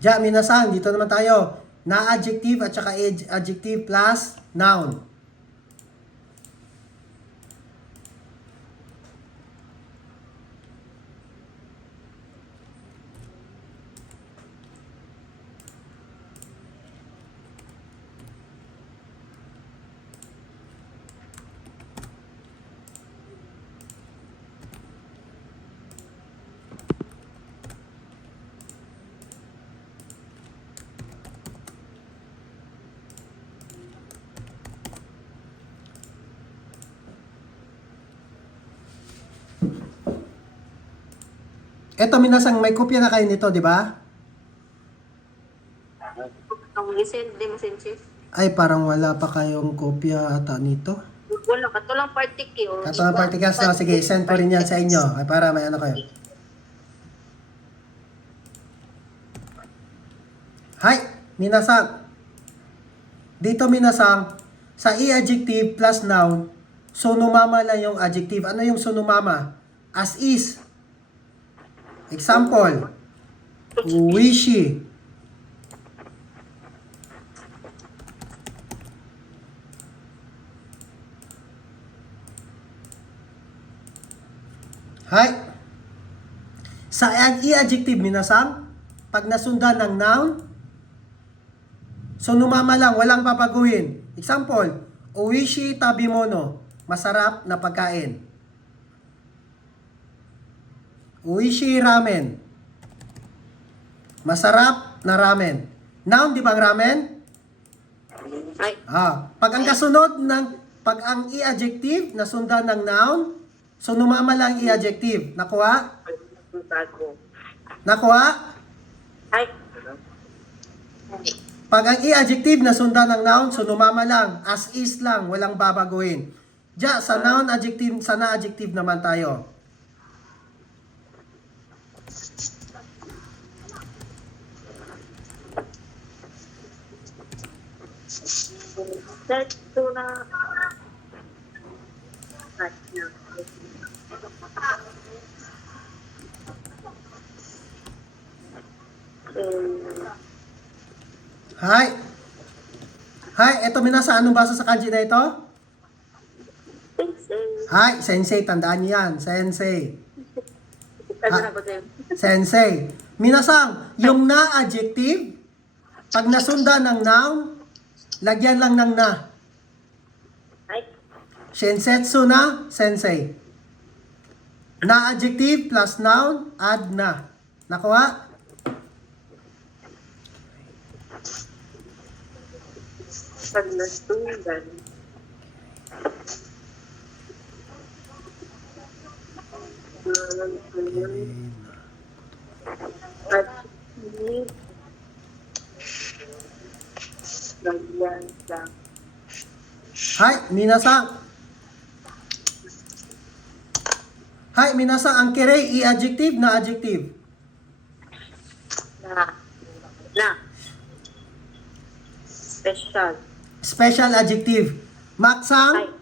Ja, minasan, dito naman tayo. Na adjective at saka adjective plus noun. Eto, minasang may kopya na kayo nito, di ba? Ang gisend, di mo sensis. Ay, parang wala pa kayong kopya ata nito. Wala, kato lang particle. Kato ng particles, no? Sige, send ko rin yan sa inyo. Ay, para may ano kayo. Hi, minasang. Dito minasang, sa i-adjective plus noun, sunumama lang yung adjective. Ano yung sunumama? As is. Example, wishy. Hi. Sa i-adjective minasang, pag nasundan ng noun, sunumama lang, walang papaguhin. Example, oishi tabimono, masarap na pagkain. Oishi ramen, masarap na ramen. Noun, di ba ang ramen? Ay, Pag ang kasunod ng, pag ang i-adjective nasundan ng noun, sunumama lang i-adjective. Nakuha? Nakuha? ay. Pag ang i-adjective nasundan ng noun, sunumama lang. As is lang, walang babaguhin. Diya, sa noun adjective, sa na-adjective naman tayo. Set to na. Hi. Hi, eto minasa, anong basa sa kanji na ito? Hi, sensei, tandaan niyo yan. Sensei. Sensei. Minasang, yung na-adjective, pag nasundan ng noun, lagyan lang ng na. Ay, Shinsetsu na, sensei. Na-adjective plus noun, add na. Nakuha? pag nasundan. At hindi lagyan lang. Hi, minasang. Hi, minasang, ang kirei, i-adjective na adjective. Na. Special. Special adjective. Maksang,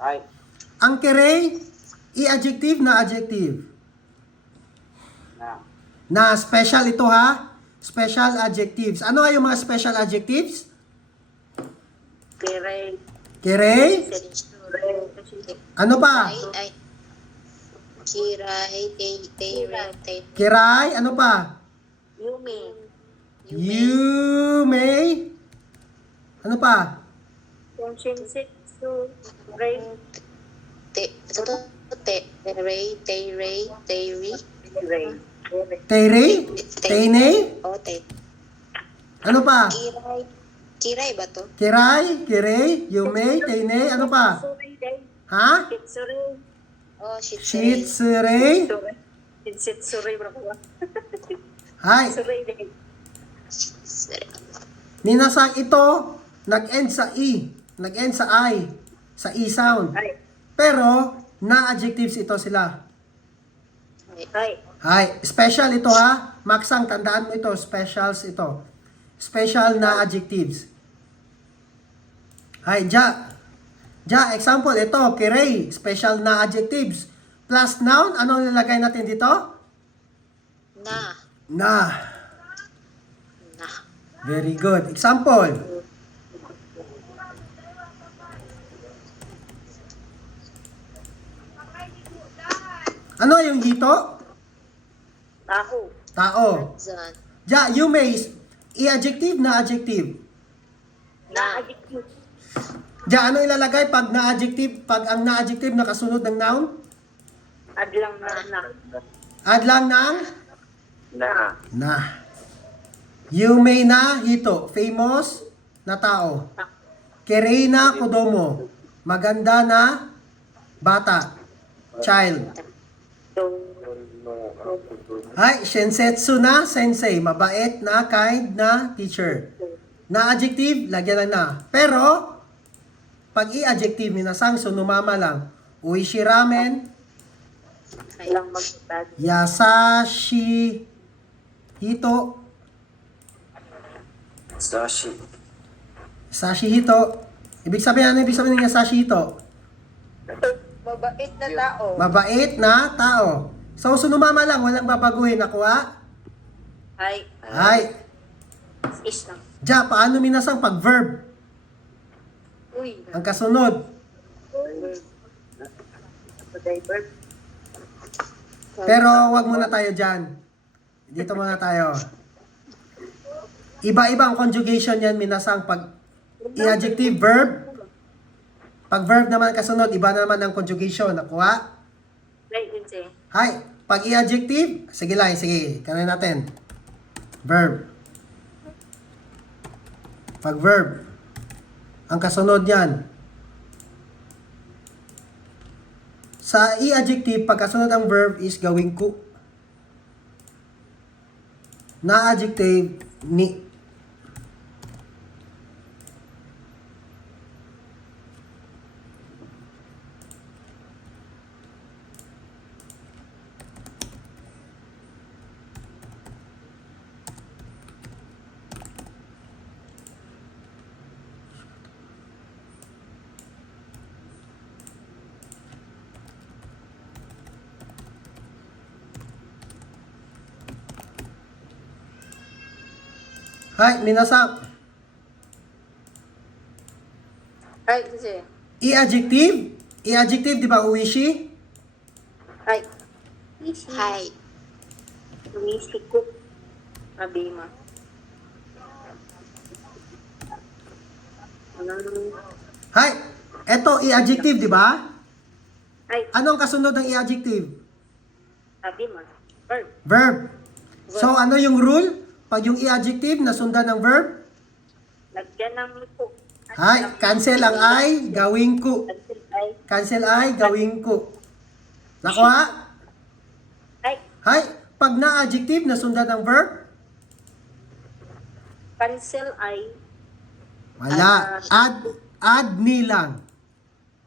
Ay. ang kirei, i-adjective na adjective. Na special ito ha. Special adjectives. Ano nga yung mga special adjectives? Kiray. Kirei. Ano pa? Ay, Kiray, Kiray. Ano pa? Yumi. You may. Ano pa? Yung shinsetsu. Ray. Ray, Ray. Teirei. Teinei. Ano pa? Kiray ba to? Kiray. Kirei. You may. Teinei. Ano pa? Shitsuri day. Ha? Shitsuri. Oh, shit. Shitsurei. Shitsuri. Bro. Hi. Shitsuri day. Minasang ito, nag-end sa E. Nag-end sa I. Sa E sound. Ay. Pero, na-adjectives ito sila. Ay. Hi. Special ito ha. Maksang, tandaan mo ito. Specials ito. Special na adjectives. Hi, Ja. Ja, example, ito, kirei, special na adjectives. Plus noun, anong lalagay natin dito? Na. Na. Na. Very good. Example. Ano yung hito? Taho. Tao. Zan. Ja, you may i-adjective na adjective. Na adjective. Ja, ano ilalagay pag na-adjective, pag ang na-adjective nakasunod ng noun? Adlang na. Add lang ng Na. na. You may na hito, famous na tao. Kirei na kodomo, maganda na bata, child. Hay, shinsetsu na sensei, mabait na kind na teacher. Na adjective, lagyan lang na. Pero, pag i-adjective, minasang sunumama lang. Uishi ramen, Walang magtag. yasashi hito, Sashi. sashi hito. Ibig sabihin, ano ibig sabihin ng yasashi hito? Mabait na tao. Mabait na tao. So, sunumama lang, walang babaguhin. Nakuha? Ay. Hay. Is lang. Ja, paano minasang pag verb? Uy. Ang kasunod. Divert. Pero wag muna tayo dyan. Dito muna tayo. Iba-iba ang conjugation yan, minasang pag i-adjective verb. Pag verb naman kasunod, iba naman ang conjugation. Nakuha? Right, Lindsay. Hay. Pag i-adjective, sige lang, sige. Kanan natin. Verb. Pag verb. Ang kasunod yan. Sa i-adjective, pagkasunod ang verb is gawing ku. Na adjective, ni. Hi, minasang. Right, Lindsay. I-adjective. I-adjective, di ba, uwishi? Ay. Hi. Umisi ko. Abima. Hi, eto i-adjective, di ba? Ay. Anong kasunod ng i-adjective? Abima. Verb. Verb. So, ano yung rule? Pag yung i-adjective nasundan ng verb, Lagyan ng ko. hi, cancel ang I, gawing ku. Cancel ay. Cancel I, gawing ku. Nakuha? Ay. Hi, pag na-adjective nasundan ng verb, Cancel ay. wala. Add ni lang.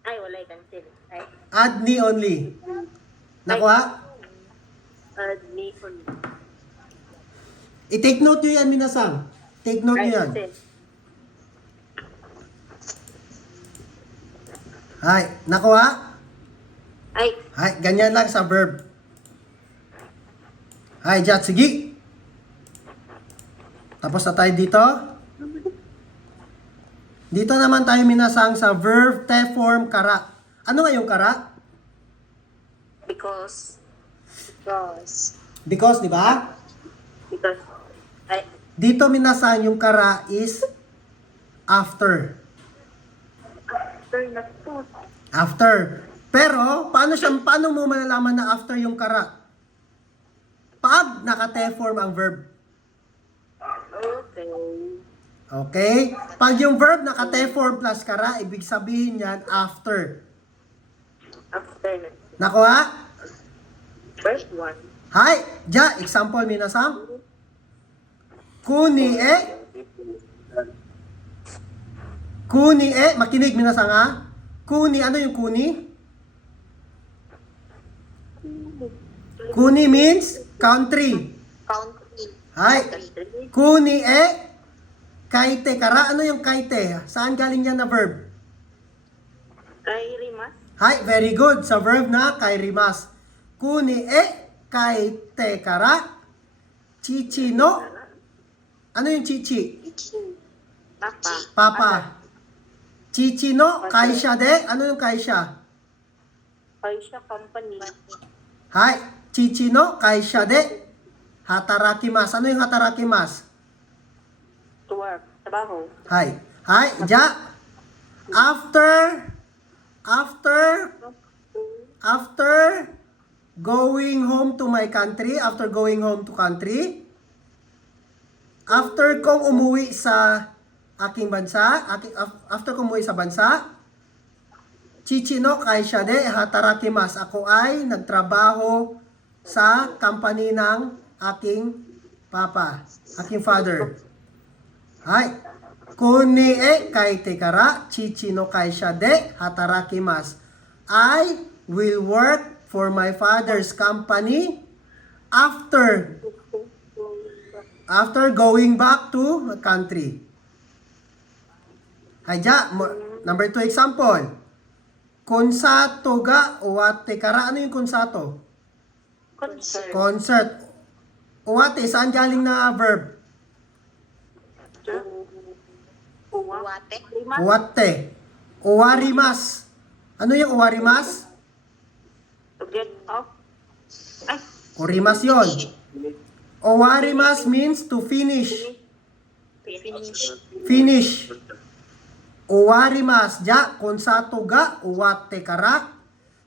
Ay, wala cancel. Ay. Add ni only. Nakuha? Ni on. I-take note nyo yan, minasang. Take note nyo yan. Cancel. Hi, nakuha? Ay. Hi, ganyan lang sa verb. Hi, Jat, sige. Tapos na tayo dito. Dito naman tayo minasang sa verb, te form, kara. Ano nga yung kara? Because. Because, di ba? Because. Ay. Dito minasang yung kara is after. After na to. After. Pero, paano mo malalaman na after yung kara? Pag naka-te form ang verb. Okay. Okay? Pag yung verb naka-te form plus kara, ibig sabihin yan after. After na. Nakuha? First one. Hi, ja, example minasang. Kuni e, makinig minasang ha. Kuni, ano yung kuni? Kuni means country. Country. Hi, kuni e, kaite, kara, ano yung kaite? Saan galing yan na verb? Kairimas. Hi, very good. Sa verb na kairimas. Kuni e kaite kara. Chichi no. Ano yung chichi? Papa. Papa. Chichi no kaisha de. Ano yung kaisha? Kaisha company. Hi, chichi no kaisha de. Hatarakimasu. Ano yung hatarakimasu? To work. Trabaho. Hi. Hi, ja. After going home to my country, after going home to country, after kong umuwi sa aking bansa, after kong umuwi sa bansa, chichi no kaisha de hatarakimasu. Ako ay nagtrabaho sa company ng aking papa, aking father. Hi. Kuni e kaite kara chichi no kaisha de hatarakimasu. I will work for my father's company after going back to the country. Hi, ja. Number 2 example. Konsato ga uwate kara. Ano yung konsato? Concert. Concert. Uwate, saan galing na verb? Uwate. Uwate. Uwarimas. Ano yung uwarimas? To get off. Ay, Urimas yon. Uwarimas means to finish. Finish. Finish. Uwarimas. Ja, konsato ga uwate kara.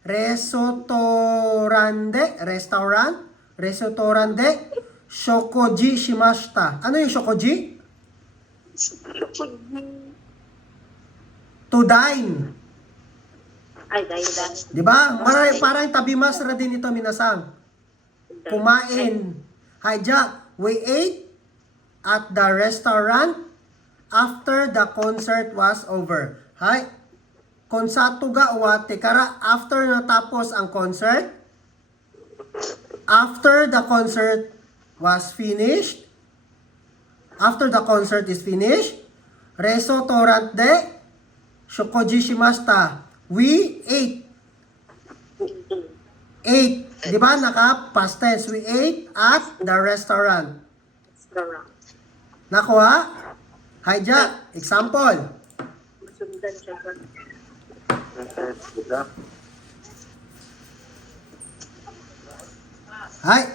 Restaurante. Shokoji shimashita. Ano yung shokoji? To dine. ay, dahil. Di ba? Parang tabimas na din ito, minasang. Kumain. Haja, we ate at the restaurant after the concert was over. Hay. Konsato ga uwate kara after natapos ang concert. After the concert was finished. After the concert is finished. Restaurant de shokoji shimashita. We ate. Ate. Di ba? Naka past tense. We ate at the restaurant. Nakuha? Haja, example. Sundan siya ba? Hay.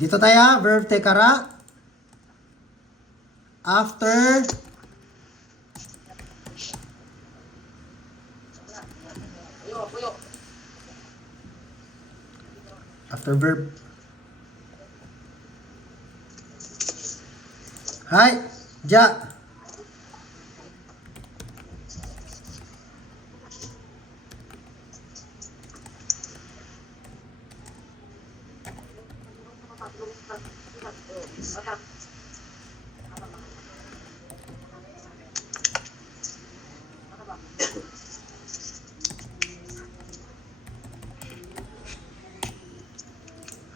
Dito tayo, verb tekara. After verb. Hi, ja.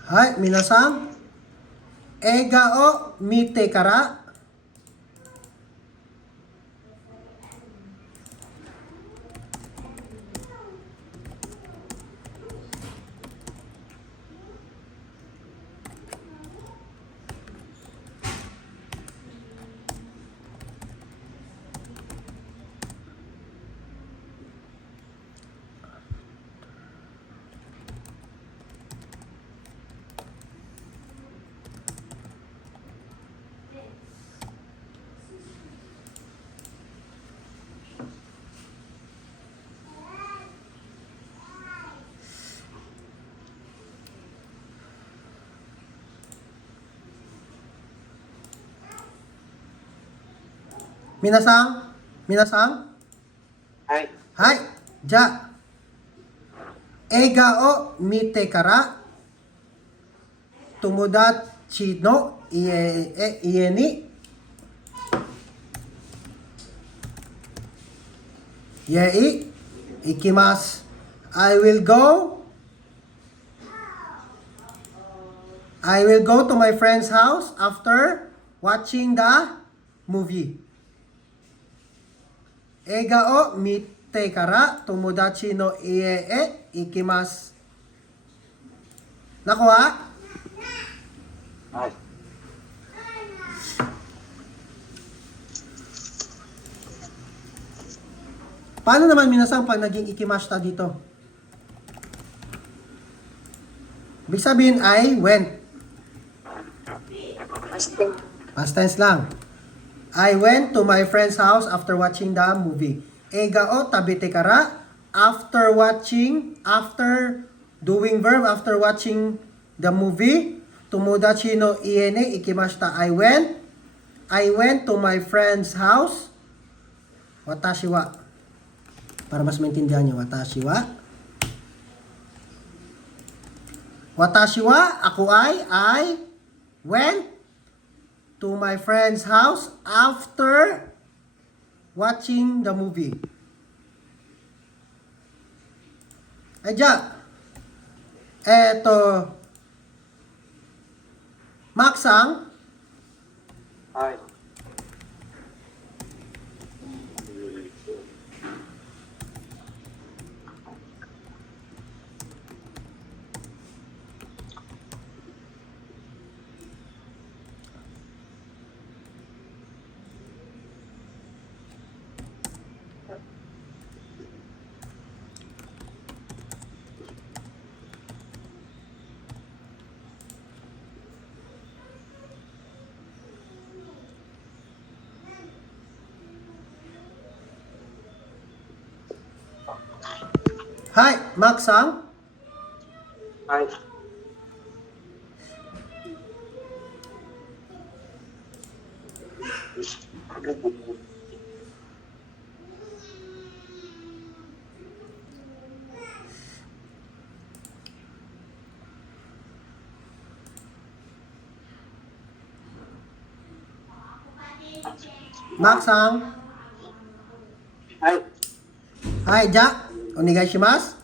Hai, minasan. Ega o mite kara. Minasang. Hi. Hai, ja. Ega o mite kara. Tumudachi no ieni. Yei, ikimasu. I will go to my friend's house after watching the movie. Eiga o mite kara tomodachi no ie e ikimasu. Nakuha? Ay. Paano naman minasang pag naging ikimashita dito? Ibig sabihin I went. Past tense. Past tense lang. I went to my friend's house after watching the movie. Eiga o tabite kara after doing verb after watching the movie. Tomodachi no ie ni ikimashita. I went to my friend's house. Watashi wa. Para mas maintindihan niyo, watashi wa. Watashi wa, ako I went to my friend's house after watching the movie. Adya, eto, Maksang, Ay. hi, Maksang, Ay. Maksang, Ay. hi, ja, onegai shimasu.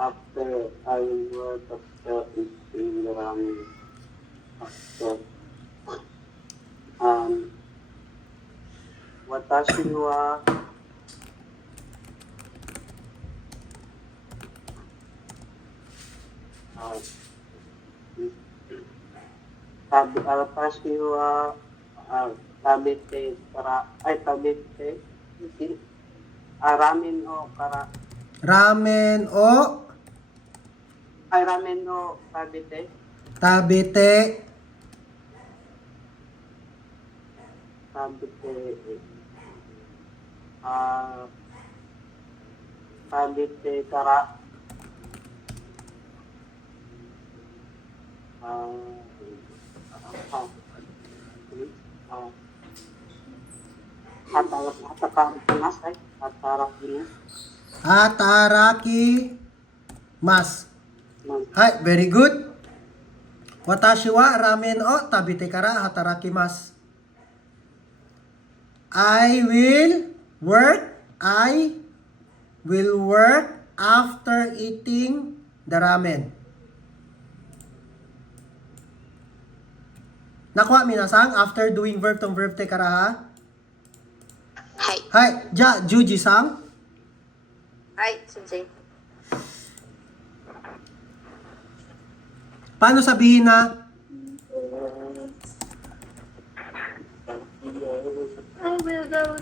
After I work after eating the ramen, after watashi wa watashi wa tabite kara tabite ramen o kara Ramen o ramen o tabite tabete. tabite tabite kara Hataraki mas. Hi, very good. Watashi wa ramen o tabite kara hataraki mas. I will work after eating the ramen. Nakuha minasang after doing verb tong verb te kara ha. Hi. Hi, ja Juji sang. Hi, Sensei. Paano sabihin na I will go.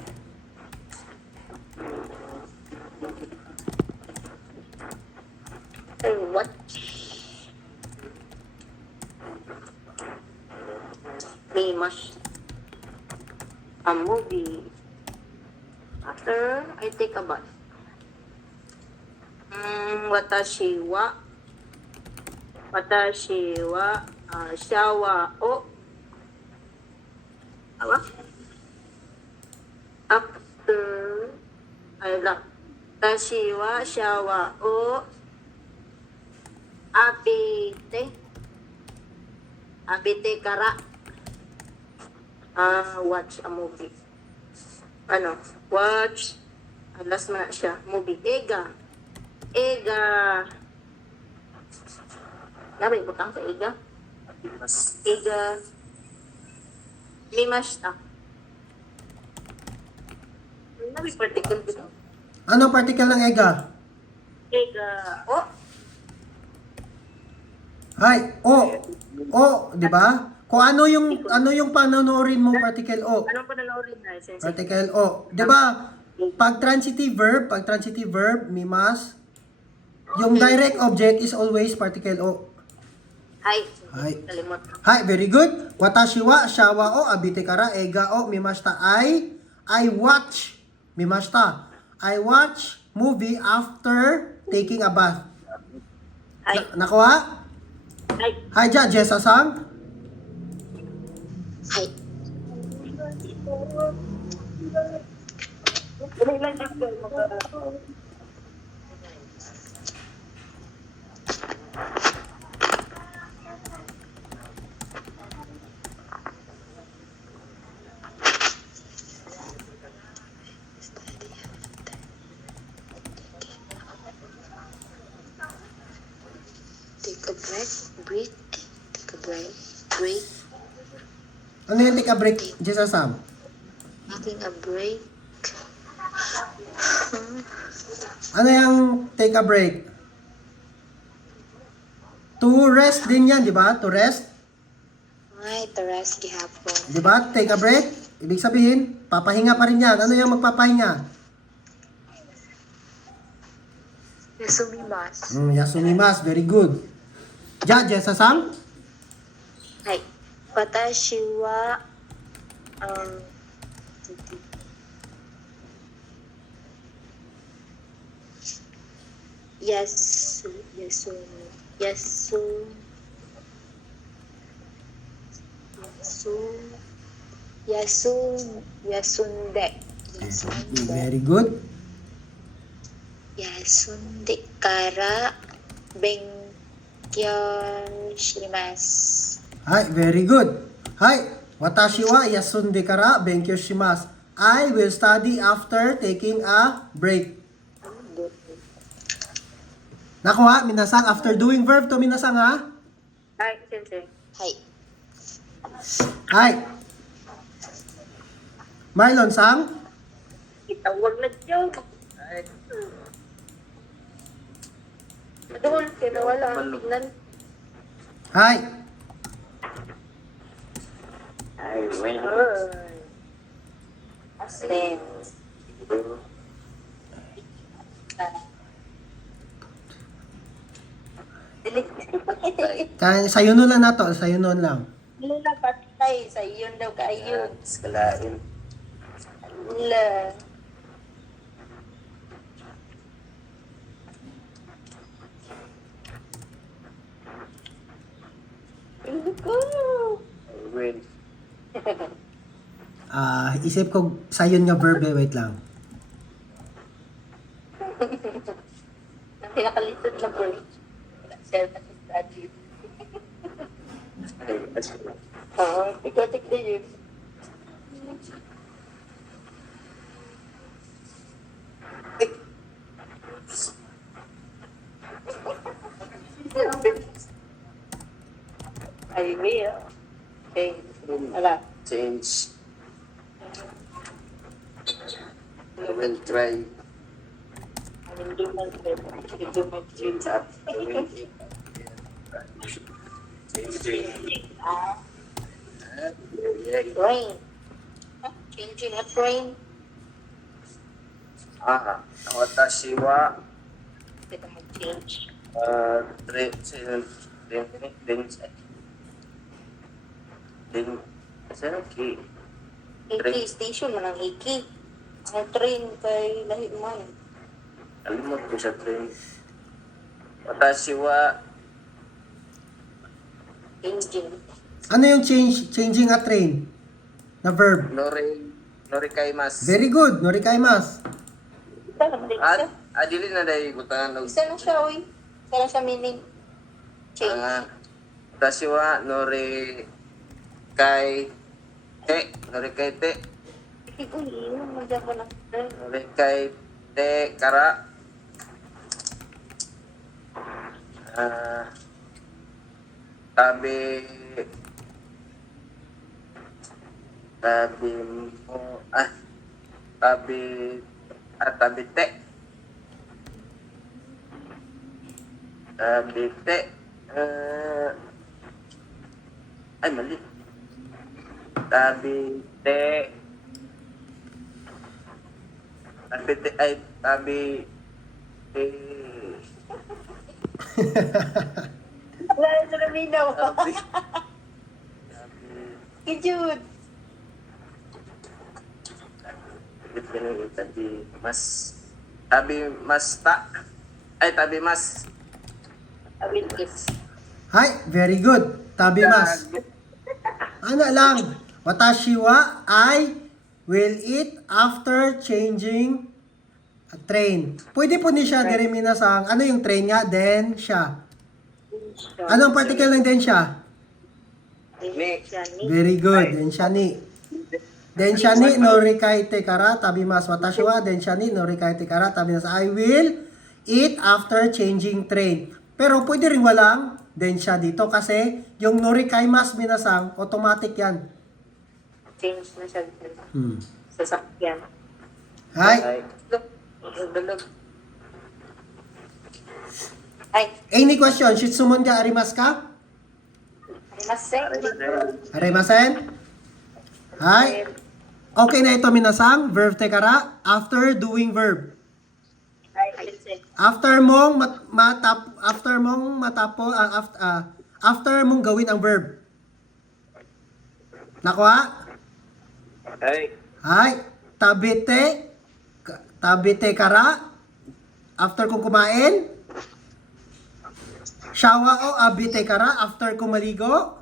I watch a movie after I take a bath. Watashi wa shower o after watashi wa shower o abite kara Watch a movie. Ano? Watch. Last na siya. Movie. Ega. Nabay butang sa ega. Mas Ega. Limashita. Nabay particle dito. Ano particle ng ega? Ega. Oh. Hay, o, di ba? Kung ano yung panonoodin mong particle o. Anong pananoorin na? Sensei? Particle o. Di ba? Pag transitive verb, mimas, yung direct object is always particle o. Ay. Ay. Kalimot. Hi, very good. Watashi wa shawa o abite kara ega o mimashita. I watch mimashita. I watch movie after taking a bath. Ay. Nakuha? Ay. Hi, Jessa-san. はい。 Take a break, take a break, Ano yung take a break, Jessa-san? taking a break. Ano yung take a break? To rest din yan, di ba? To rest. Ay, taras gihapon. Di ba? Take a break. Ibig sabihin, papahinga pa rin yan. Ano yung magpapahinga? Yasumimasu. Yasumimasu. Very good. Jessa-san? はい。私は、やす、やす、やす、やす、やすんで、Very good. 休んでから勉強します。Hi, very good. Hi, watashi wa yasunde kara benkyou shimasu. I will study after taking a break. Nakuha, minasang. After doing verb to minasang ha? Ay, sensei. はい。 Hi. Marlon sang? Itawag na joke. Madul, kaya wala ang tignan. Hi. ay, well, Asin. Sayo nun lang na to. Sayo nun lang. Lula patay, sa iyon daw kayo. skalain. Lula. Ano ko? Well, Isip ko sayon nga verb eh. Wait lang. Ang pinakalisod na break. Share na sa study. ay, Oo, ikaw tikda yun. I will. Okay. Ala. change. I will try. I will do my best. I will do my best. I will Train. Changing a train. watashi wa Kita mag-change. Iki, station mo ng Iki. Ang train kay lahi man. Alimot ko sa train. Watashi wa Engine. Ano yung changing a train? Na verb. norikaimasu. Very good. Norikaimasu. Isa lang din isa. Dili na dahil gutangan og Isa lang siya, uy. Isa lang siya meaning. Change. watashi wa norikai Norikaite. Uy, yun, magdyan ko lang. Norikaite kara. Tabi tabi mo tabi tabite tabite ay mali tabite tabite ay tabi Wala na sa naminaw. tabi Kijud. tabi mas tabi mas ta ay tabi mas Abilis. Hi, very good. Tabimas. Ano lang, watashi wa I will eat after changing a train. Pwede po ni siya diri minasang. Ano yung train nga? Den siya. Anong particle ng den siya? Very good. Den siya ni. Den siya ni norikaite kara tabimas. Watashi wa den siya ni norikaite kara tabimas. I will eat after changing train. Pero pwede rin walang den siya dito kasi yung norikaimas minasang automatic yan. Change na siya. Hmm. Sasakyan. Hi. Dulog. Ay, Any question? Shitsumon ka arimas ka? masay. Arimasen? Hi. Okay na ito minasang. Verb te kara. After doing verb. After mong after mong gawin ang verb. Nakuha? ay Hi. Tabite kara. After kong kumain. Shawa o abite kara. After kong maligo.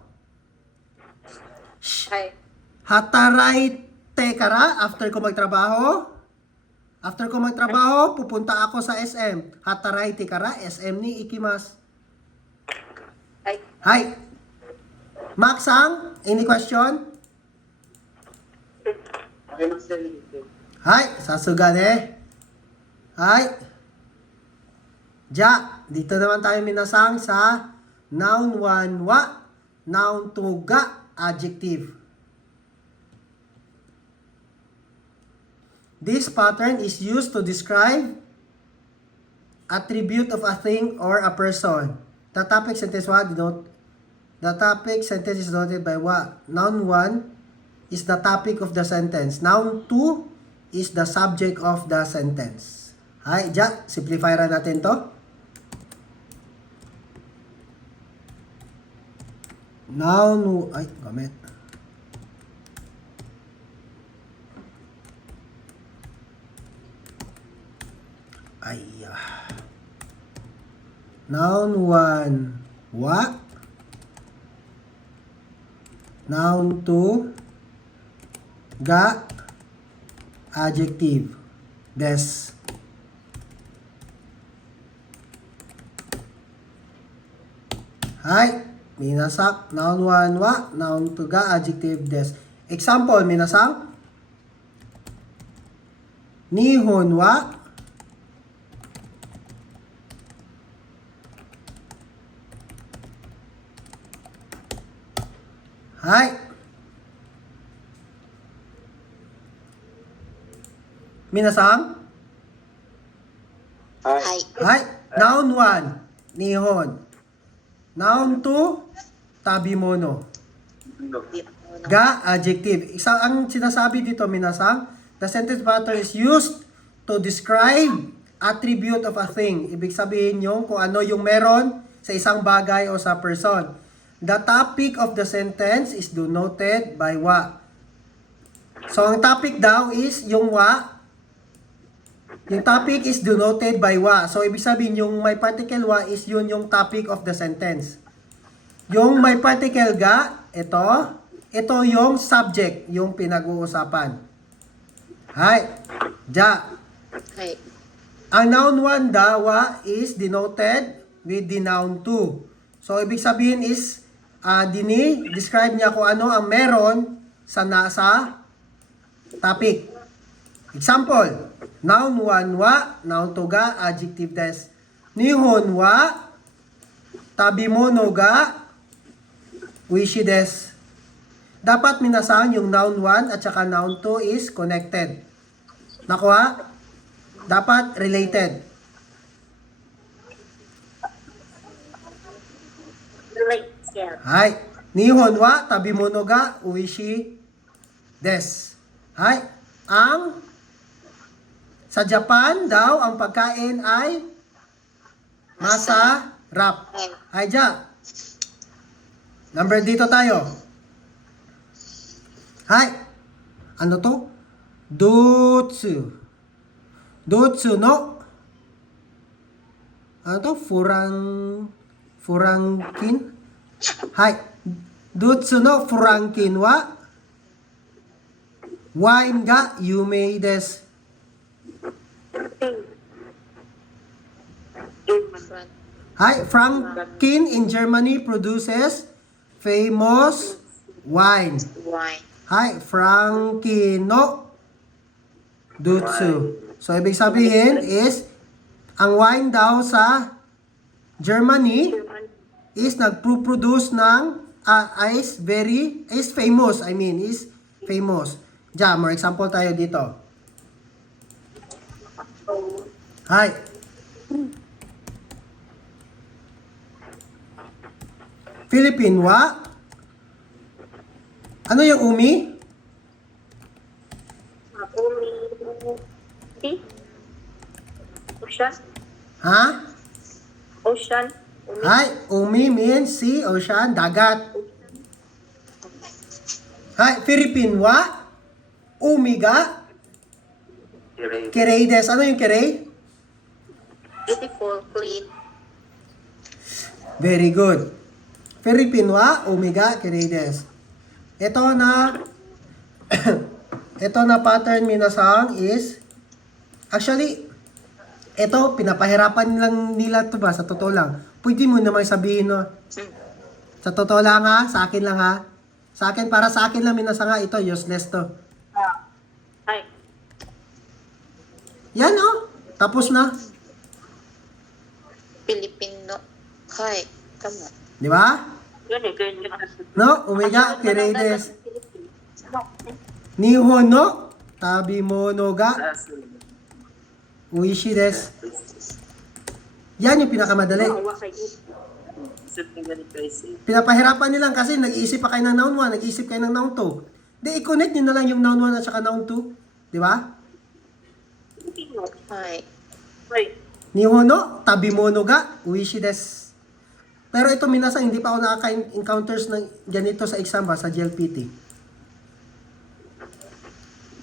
Ay, Hataray te kara. After kong magtrabaho. After kong magtrabaho, pupunta ako sa SM. Hataray te kara. SM ni ikimas. ay, Hi. Maxang, any question? Hi, sasugan eh. Hi. Ja, dito naman tayo minasang sa noun 1 wa, noun 2 ga, adjective. This pattern is used to describe attribute of a thing or a person. The topic sentence is denoted by what? Noun 1 is the topic of the sentence. Noun 2 is the subject of the sentence. Hay, ja, simplify ra natin to. Noun, ay, gamit. Ay, noun 1, wa. Noun 2, ga. Adjective, des. Hay, minasak, noun 1 wa, noun 2 ga, adjective, des. Example, minasak. Nihon wa. Hay. Minasan? Hi. Hay. Noun 1, nihon. Noun 2, tabimono. Ga, adjective. Isa ang sinasabi dito, minasang, the sentence pattern is used to describe attribute of a thing. Ibig sabihin yung kung ano yung meron sa isang bagay o sa person. The topic of the sentence is denoted by wa. So, ang topic daw is yung wa. Yung topic is denoted by wa. So, ibig sabihin yung may particle wa is yun yung topic of the sentence. Yung may particle ga, ito yung subject, yung pinag-uusapan. Hay, ja. Hi. Ang noun 1 dawa is denoted with the noun 2. So, ibig sabihin is, describe niya kung ano ang meron sa nasa topic. Example, noun 1 wa, noun 2 ga, adjective des. Nihon wa tabimono ga uishi des. Dapat minasan yung noun 1 at saka noun 2 is connected. Nakuha? Dapat related. Relate siya. Hai. Nihon wa tabimono ga uishi des. Hai. Ang sa Japan daw ang pagkain ay masarap. Hai ja. Number dito tayo. Hai. Ano to? Dotsu. Dotsu no ano to? Furangkin? Hai. Dotsu no furangkin wa wine ga yumei desu. Hai. Franken in Germany produces famous wine. Wine. Hai. Franken no Dutsu. So, ibig sabihin is, ang wine daw sa Germany is nagpo-produce ng, is famous. Is famous. Diyan, more example tayo dito. Hi. Philippine wa? Ano yung umi? Umi. Ocean. Ha? Ocean. Hi, umi means sea, ocean, dagat. Hi, Philippine wa? Umiga? Kirei des. Ano yung kirei? Beautiful. Clean. Very good. Philippine wa? Umiga? Kirei des. Ito na ito na pattern minasang is actually ito pinapahirapan lang nila to ba sa totoo lang. Pwede mo naman sabihin no. Sa totoo lang ha, sa akin lang ha. Sa akin para sa akin lang minasang ha, ito useless to. Ay. Yan oh. Tapos na. Filipino. Hi. Tama. Di ba? Yun eh. Ganyan. No, umiga kirei des. Nihon no tabimono ga uishi desu. Yan yung pinakamadali. Pinapahirapan nilang kasi nag-iisip pa kayo ng noun 1, nag-iisip kayo ng noun 2. Di i-connect nyo na lang yung noun 1 at saka noun 2. Di ba? Hi. Ay. Nihon no tabimono ga uishi desu. Pero ito minsan hindi pa ako nakaka-encounters ng ganito sa exam ba sa GLPT.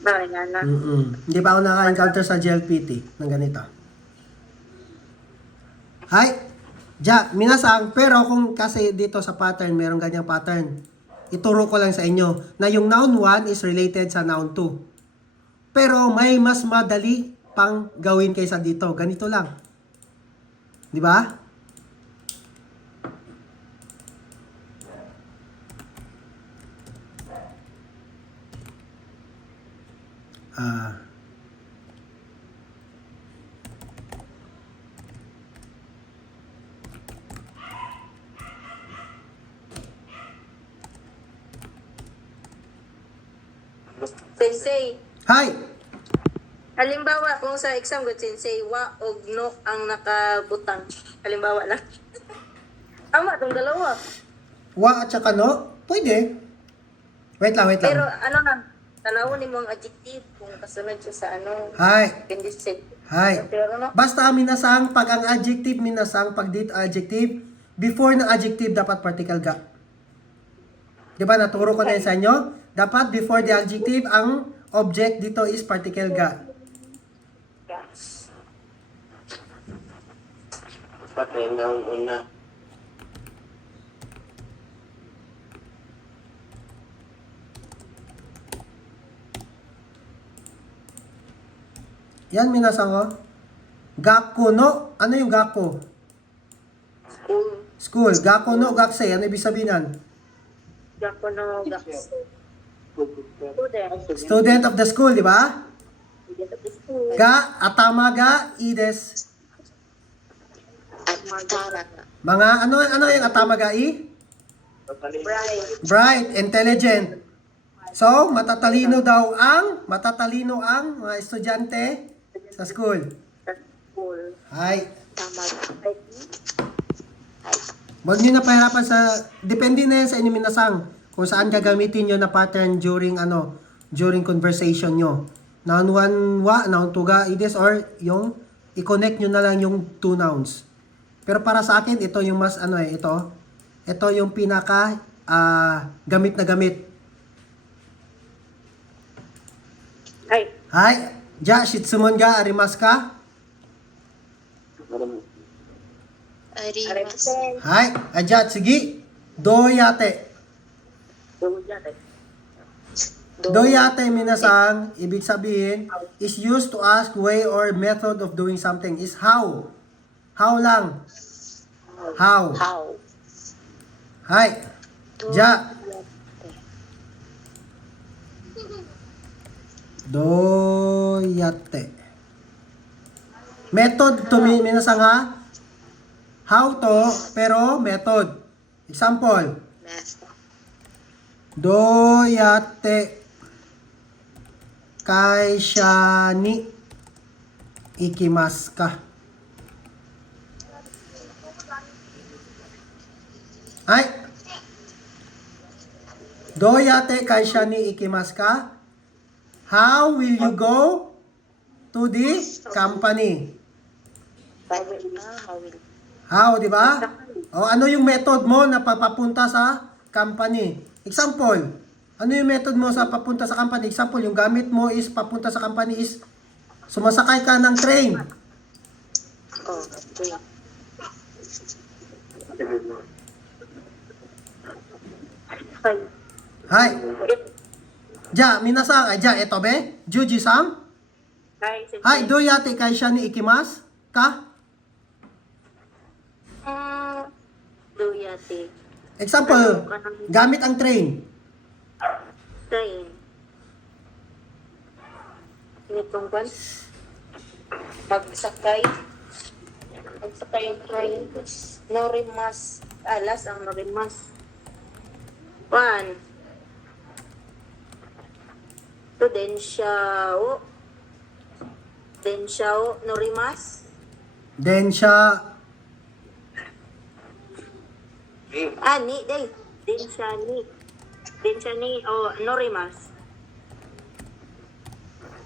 Bakit nga na? Hindi pa ako naka-encounter sa GLPT ng ganito. Hi. Ja, minasang, pero kung kasi dito sa pattern, merong ganyang pattern. Ituro ko lang sa inyo na yung noun 1 is related sa noun 2. Pero may mas madali pang gawin kaysa dito. Ganito lang. Di ba? Sensei. Hi. Halimbawa, kung sa exam good sensei, wa og no ang nakabutang. Halimbawa lang. Tama, itong dalawa. Wa at saka no? Pwede. Wait lang. Pero ano na, tanawon ni mo ang adjective kung kasunod siya sa ano. Hi. Indicate. Hi. Pero ano? Basta minasang pag ang adjective minasang pag dito adjective before ng adjective dapat particle ga. 'Di ba naturo ko na yun sa inyo? Dapat before the adjective ang object dito is particle ga. Patay na ang una. Yan minasang oh. Gakko no? Ano yung gakko? School. School. Gakko no gaksei. Ano ibig sabihin nan? Gako no gaps. Student. Student of the school, di ba? Student of the school. Ga, atama ga, ides. At tama. Mga, ano yung atama ga, i? Bright. Bright, intelligent. So, matatalino ang mga estudyante sa school. School. Ay, Tama. Right. Ay. huwag nyo na pahirapan sa, depende na yan sa inyo minasang, kung saan gagamitin nyo na pattern during conversation nyo. Noun 1 wa, noun 2 ga, ides, or yung, i-connect nyo na lang yung two nouns. Pero para sa akin, ito yung mas, ito yung pinaka, gamit na gamit. Ay. Hay, ja, shitsumon ga, arimas ka. Arimas. Arepsen. Hay, aja, sige. Doyate. Duyate. Doyate minasang, ibig sabihin, is used to ask way or method of doing something. Is how. How lang. How. How. Hay, ja. Doyate. Method to minasang ha. How to, pero method. Example. Math. Doyate kaisha ni ikimasu ka. Ay. Doyate kaisha ni ikimasu ka? How will you go to the company? How will. How, di ba? O ano yung method mo na papapunta sa company? Example, ano yung method mo sa papunta sa company? Example, yung gamit mo is papunta sa company is sumasakay ka ng train. Oh, train. Ay. Hay. Ja, minasang, ja, eto be? Juji-san? Ay. Sensei. Hay, do yate kaisha ni ikimasu ka? Duyate. Example, gamit ang train. Train. Nitong kwan? Magsakay. Magsakay yung train. Norimas. Alas ang norimas. Kwan. To Denshao. Denshao norimas. Then siya, Ni, day. Denshani. Denshani o norimas.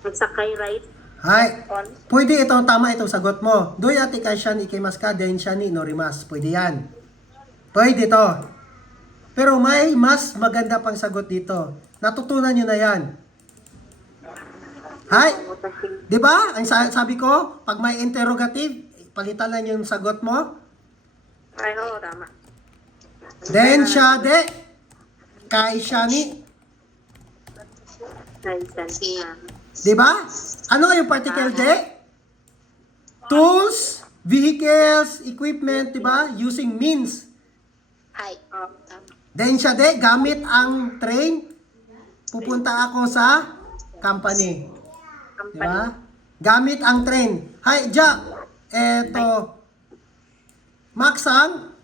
Magsakay right hay, on. pwede itong tama itong sagot mo. Do yate kaisha ni ikimasu ka? Then siya ni norimasu. Pwede yan. Pwede to. Pero may mas maganda pang sagot dito. Natutunan nyo na yan. Hay, di ba? Ang sabi ko, pag may interrogative, palitan lang yung sagot mo. Ay, oo, tama. Then siya de, kaisha ni. Si. Di ba? Ano yung particle de? Tools, vehicles, equipment, di ba? Using means. Ay. Oh. Tama. Then siya de, gamit ang train, pupunta ako sa company. Di ba? Gamit ang train. Hi, Ja. Eto. Maksang.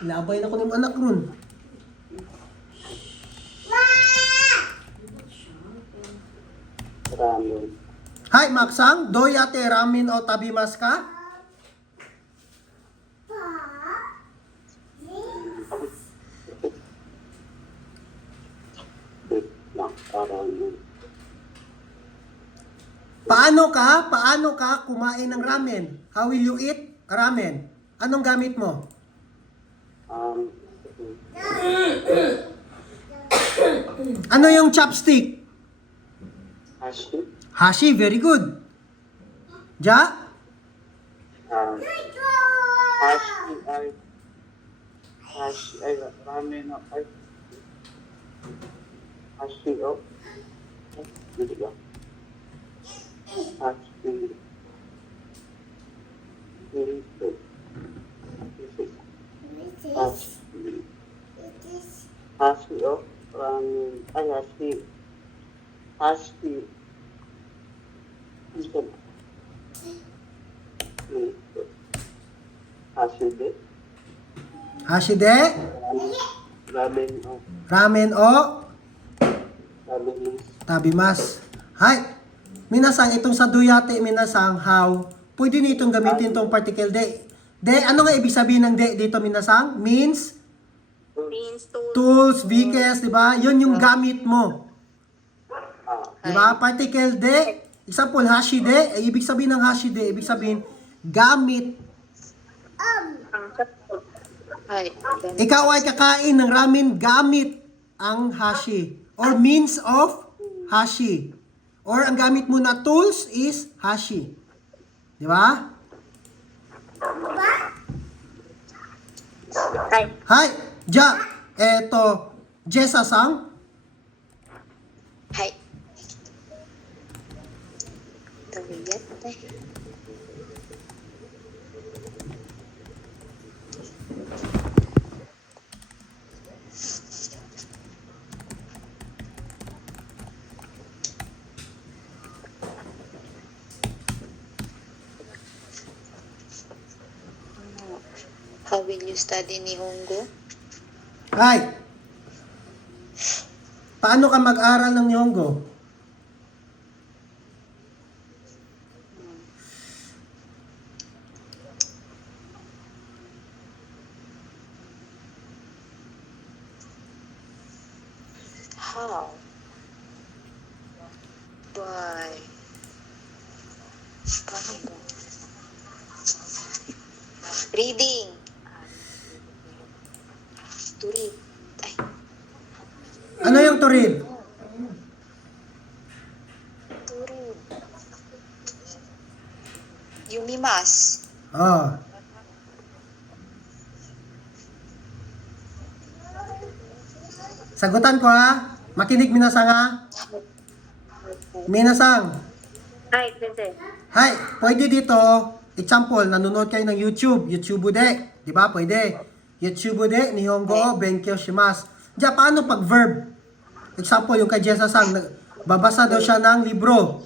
Labay na ko ng anak ron. Ramen. Hi, Maksang. Doyate ramen o tabimas ka? Ramen. Paano ka kumain ng ramen? How will you eat ramen? Anong gamit mo? Ano yung chopstick? Hashi. Hashi, very good. Ja? Hashi ay ramen ay hashi o. Dito ba? Hashi. Dito. Hashi. Hashi. Hashide. Hashide, Ramen o. ramen o Ramen is. tabimas. Hay, minasang itong sa duyate, minasang how, pwede nitong gamitin tong particle de. De, ano nga ibig sabihin ng de dito minasang? Means, Means tools. tools, vehicles, di ba? Yun yung gamit mo. Di ba? Particle de, example, hashide, ay ibig sabihin ng hashide, ibig sabihin, gamit. Hay. Ikaw ay kakain ng ramen gamit ang hashi or means of hashi. Or ang gamit mo na tools is hashi. Di ba? Ay, Hi, ja, eto, Jessa-sang, Hay. Tawiyat eh. How will you study Nihongo? hi. Paano ka mag-aral ng Nihongo? How? By? Paano ba? Reading. To read. Ay, Ano yung to read? to read. Yumimas. Oh. Sagutan ko ha. Makinig minasang ha. Minasang. ay, sensei. Hi, pwede dito, example, nanonood kayo ng YouTube, YouTube de, di ba? Pwede. YouTube de, Nihongo o Benkyo shimasu. Diyan, paano pag verb? Example, yung kay Jessa-sang, babasa daw siya ng libro.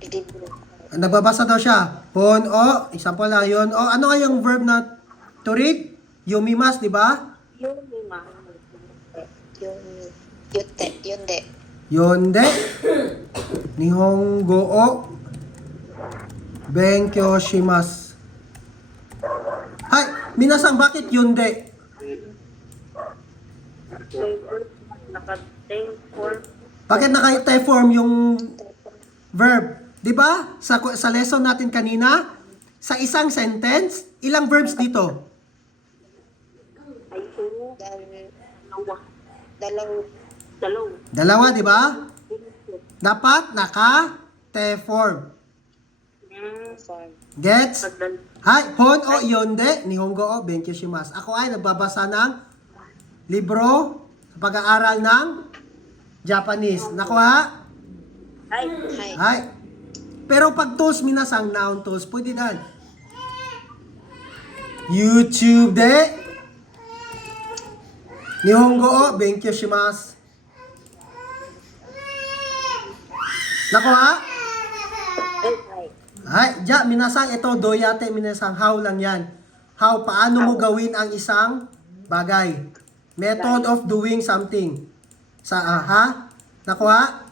Libro. Nagbabasa daw siya. Hon o, example lang yun. O, ano nga yung verb na to read? Yumimas, di ba? Yumima. Yung, yunde. Yonde. Nihongo o Benkyo shimasu. Hi, minasang bakit yonde? Naka-10 for Bakit naka-form yung verb? 'Di ba? Sa lesson natin kanina, sa isang sentence, ilang verbs dito? ay puro Dalaw. dalaw. Dalawa, 'di ba? Dapat naka-form. Farm. Gets? Pagdal. Hi, hon o yonde, nihongo o benkyo shimasu. Ako ay nagbabasa ng libro sa pag-aaral ng Japanese. Nakuha? Ay, Hay. Hi. Pero pag tools, minasang noun tools, pwede dan. YouTube de. Nihongo o benkyo shimasu. Nakuha? ay, ay. Hi, ja, minasang ito, doyate, minasang how lang yan. How, paano mo gawin ang isang bagay. Method of doing something. Sa, ha? Nakuha?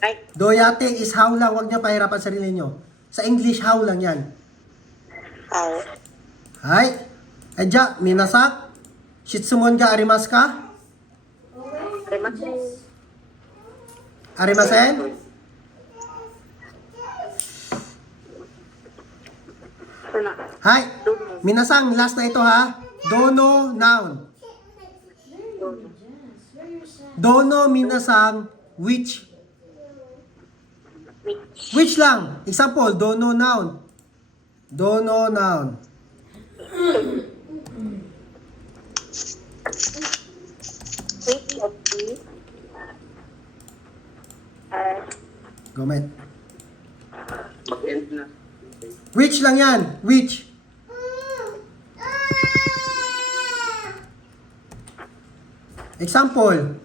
Ay, Doyate is how lang, wag niyo pahirapan sarili niyo. Sa English, how lang yan. How? Hi, ja, minasak. Shitsumon ga arimasu ka? remasin. Arimasen? Sana. Hi, minasang, last na ito ha. Dono, noun. Dono, minasang, which. Which lang. Example, dono, noun. Dono, noun. Which of these are Gomet. Mag-end na. Which lang yan. Which. Example.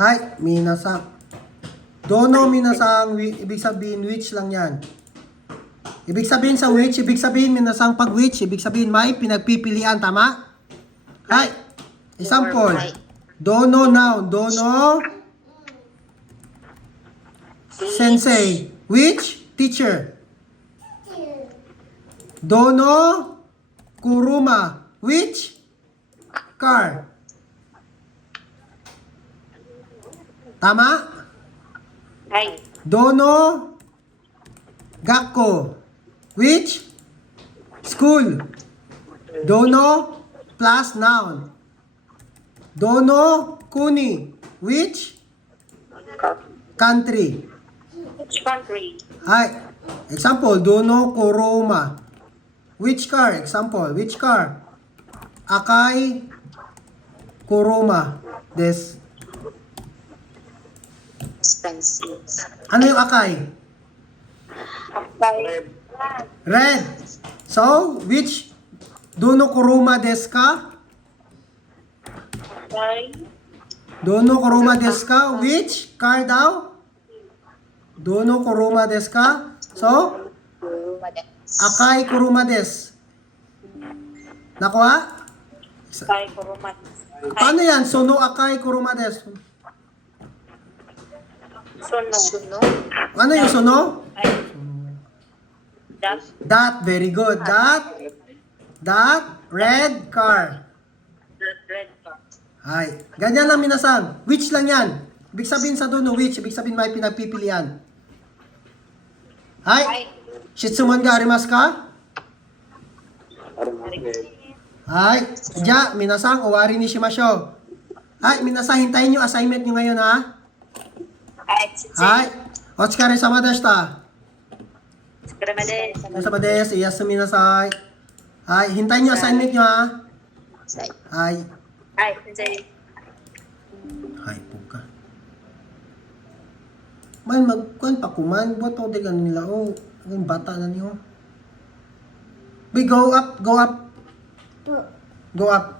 Hi, minasang. Dono minasang, ibig sabihin which lang yan. Ibig sabihin sa which, ibig sabihin minasang pag which, ibig sabihin may pinagpipilian, tama? Hi, example. Right. Dono noun, dono sensei, which teacher? Dono kuruma, which car? Tama? Right. Dono gakko, which school? Dono plus noun. Dono kuni, which country? Which country? Hi. Example, dono kuruma. Which car? Example, which car? Akai kuruma. Des. Expensive. Ano yung akai? Red. So, which dono kuruma desu ka? Dono kuruma desu ka? Which car daw? Dono kuruma desu ka? So, akai kuruma desu. Nakuha? Akai kuruma. Paano yan? Sono akai kuruma desu. Suno. Ano yung sono? That. That, very good. That red car. Red car. Ay, ganyan lang minasang. Which lang yan. Ibig sabihin sa dono, which. Ibig sabihin may pinagpipilian. Ay, shitsuman ga arimasu ka? Ay, ja, minasang, owari ni shimashou. Ay, minasang, hintayin nyo assignment nyo ngayon, ha? Ay, otsukare sama deshita. Sama desu, iyasumi nasai. Ay, hintayin nyo assignment nyo, ha? Ay. Ay, puka. Man, magkuhan pa kuman. Buat ako din nila. Oh, ang bata na niyo. Be, go up. Go up.